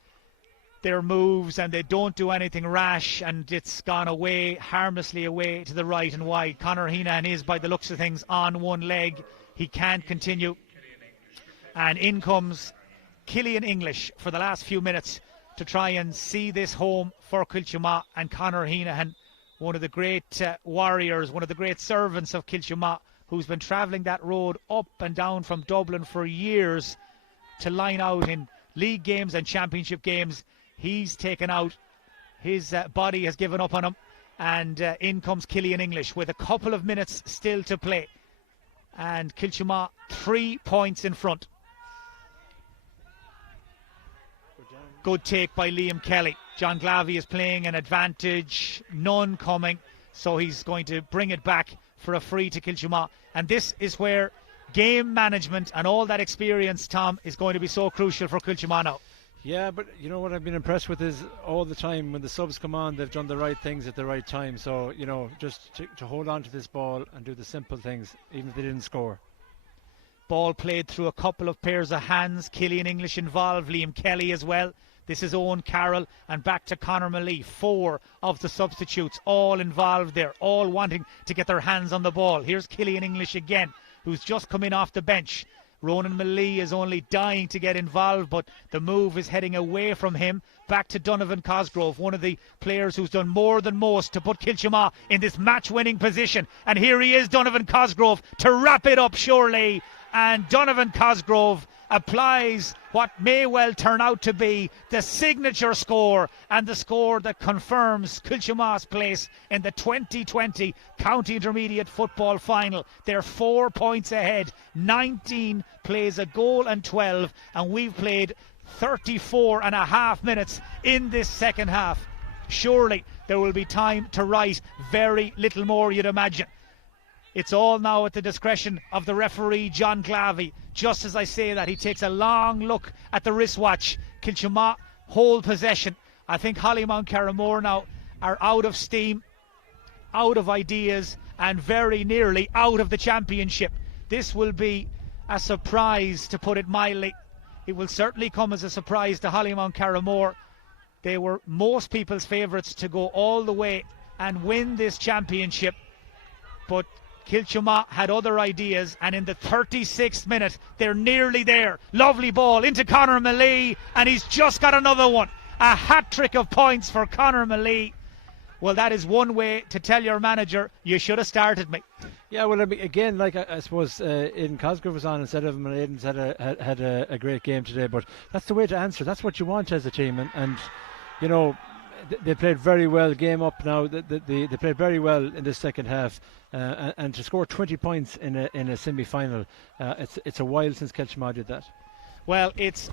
their moves and they don't do anything rash, and it's gone away, harmlessly away to the right and wide. Conor Heenan is, by the looks of things, on one leg. He can't continue. And in comes Killian English for the last few minutes to try and see this home for Kiltimagh. And Conor Heenan, one of the great warriors, one of the great servants of Kiltimagh, who's been travelling that road up and down from Dublin for years to line out in league games and championship games. He's taken out, his body has given up on him, and in comes Killian English with a couple of minutes still to play. And Kiltimagh 3 points in front. Good take by Liam Kelly. John Glavey is playing an advantage, none coming, so he's going to bring it back for a free to Kiltimagh. And this is where game management and all that experience, Tom, is going to be so crucial for Kiltimagh now. Yeah, but you know what I've been impressed with is all the time when the subs come on, they've done the right things at the right time. So, you know, just to hold on to this ball and do the simple things, even if they didn't score. Ball played through a couple of pairs of hands. Killian English involved, Liam Kelly as well. This is Owen Carroll, and back to Conor Mallee. 4 of the substitutes all involved there, all wanting to get their hands on the ball. Here's Killian English again, who's just come in off the bench. Ronan Mallee is only dying to get involved, but the move is heading away from him. Back to Donovan Cosgrove, one of the players who's done more than most to put Kiltimagh in this match-winning position. And here he is, Donovan Cosgrove, to wrap it up surely. And Donovan Cosgrove applies what may well turn out to be the signature score, and the score that confirms Kiltimagh's place in the 2020 County Intermediate Football Final. They're 4 points ahead. 19 plays a goal and 12, and we've played 34 and a half minutes in this second half. Surely there will be time to write very little more, you'd imagine. It's all now at the discretion of the referee, John Glavey. Just as I say that, he takes a long look at the wristwatch. Kiltimagh hold possession. I think Hollymount Carramore now are out of steam, out of ideas, and very nearly out of the championship. This will be a surprise, to put it mildly. It will certainly come as a surprise to Hollymount Carramore. They were most people's favourites to go all the way and win this championship, but Kiltimagh had other ideas, and in the 36th minute they're nearly there. Lovely ball into Conor Mallee, and he's just got another one. A hat-trick of points for Conor Mallee. Well, that is one way to tell your manager, you should have started me. Yeah, well, again, like I suppose Aidan Cosgrove was on instead of him, and Aidan's had a great game today, but that's the way to answer. That's what you want as a team, and you know, they played very well. Game up now. They played very well in the second half, and to score 20 points in a semi-final, it's a while since Kiltimagh did that. Well, it's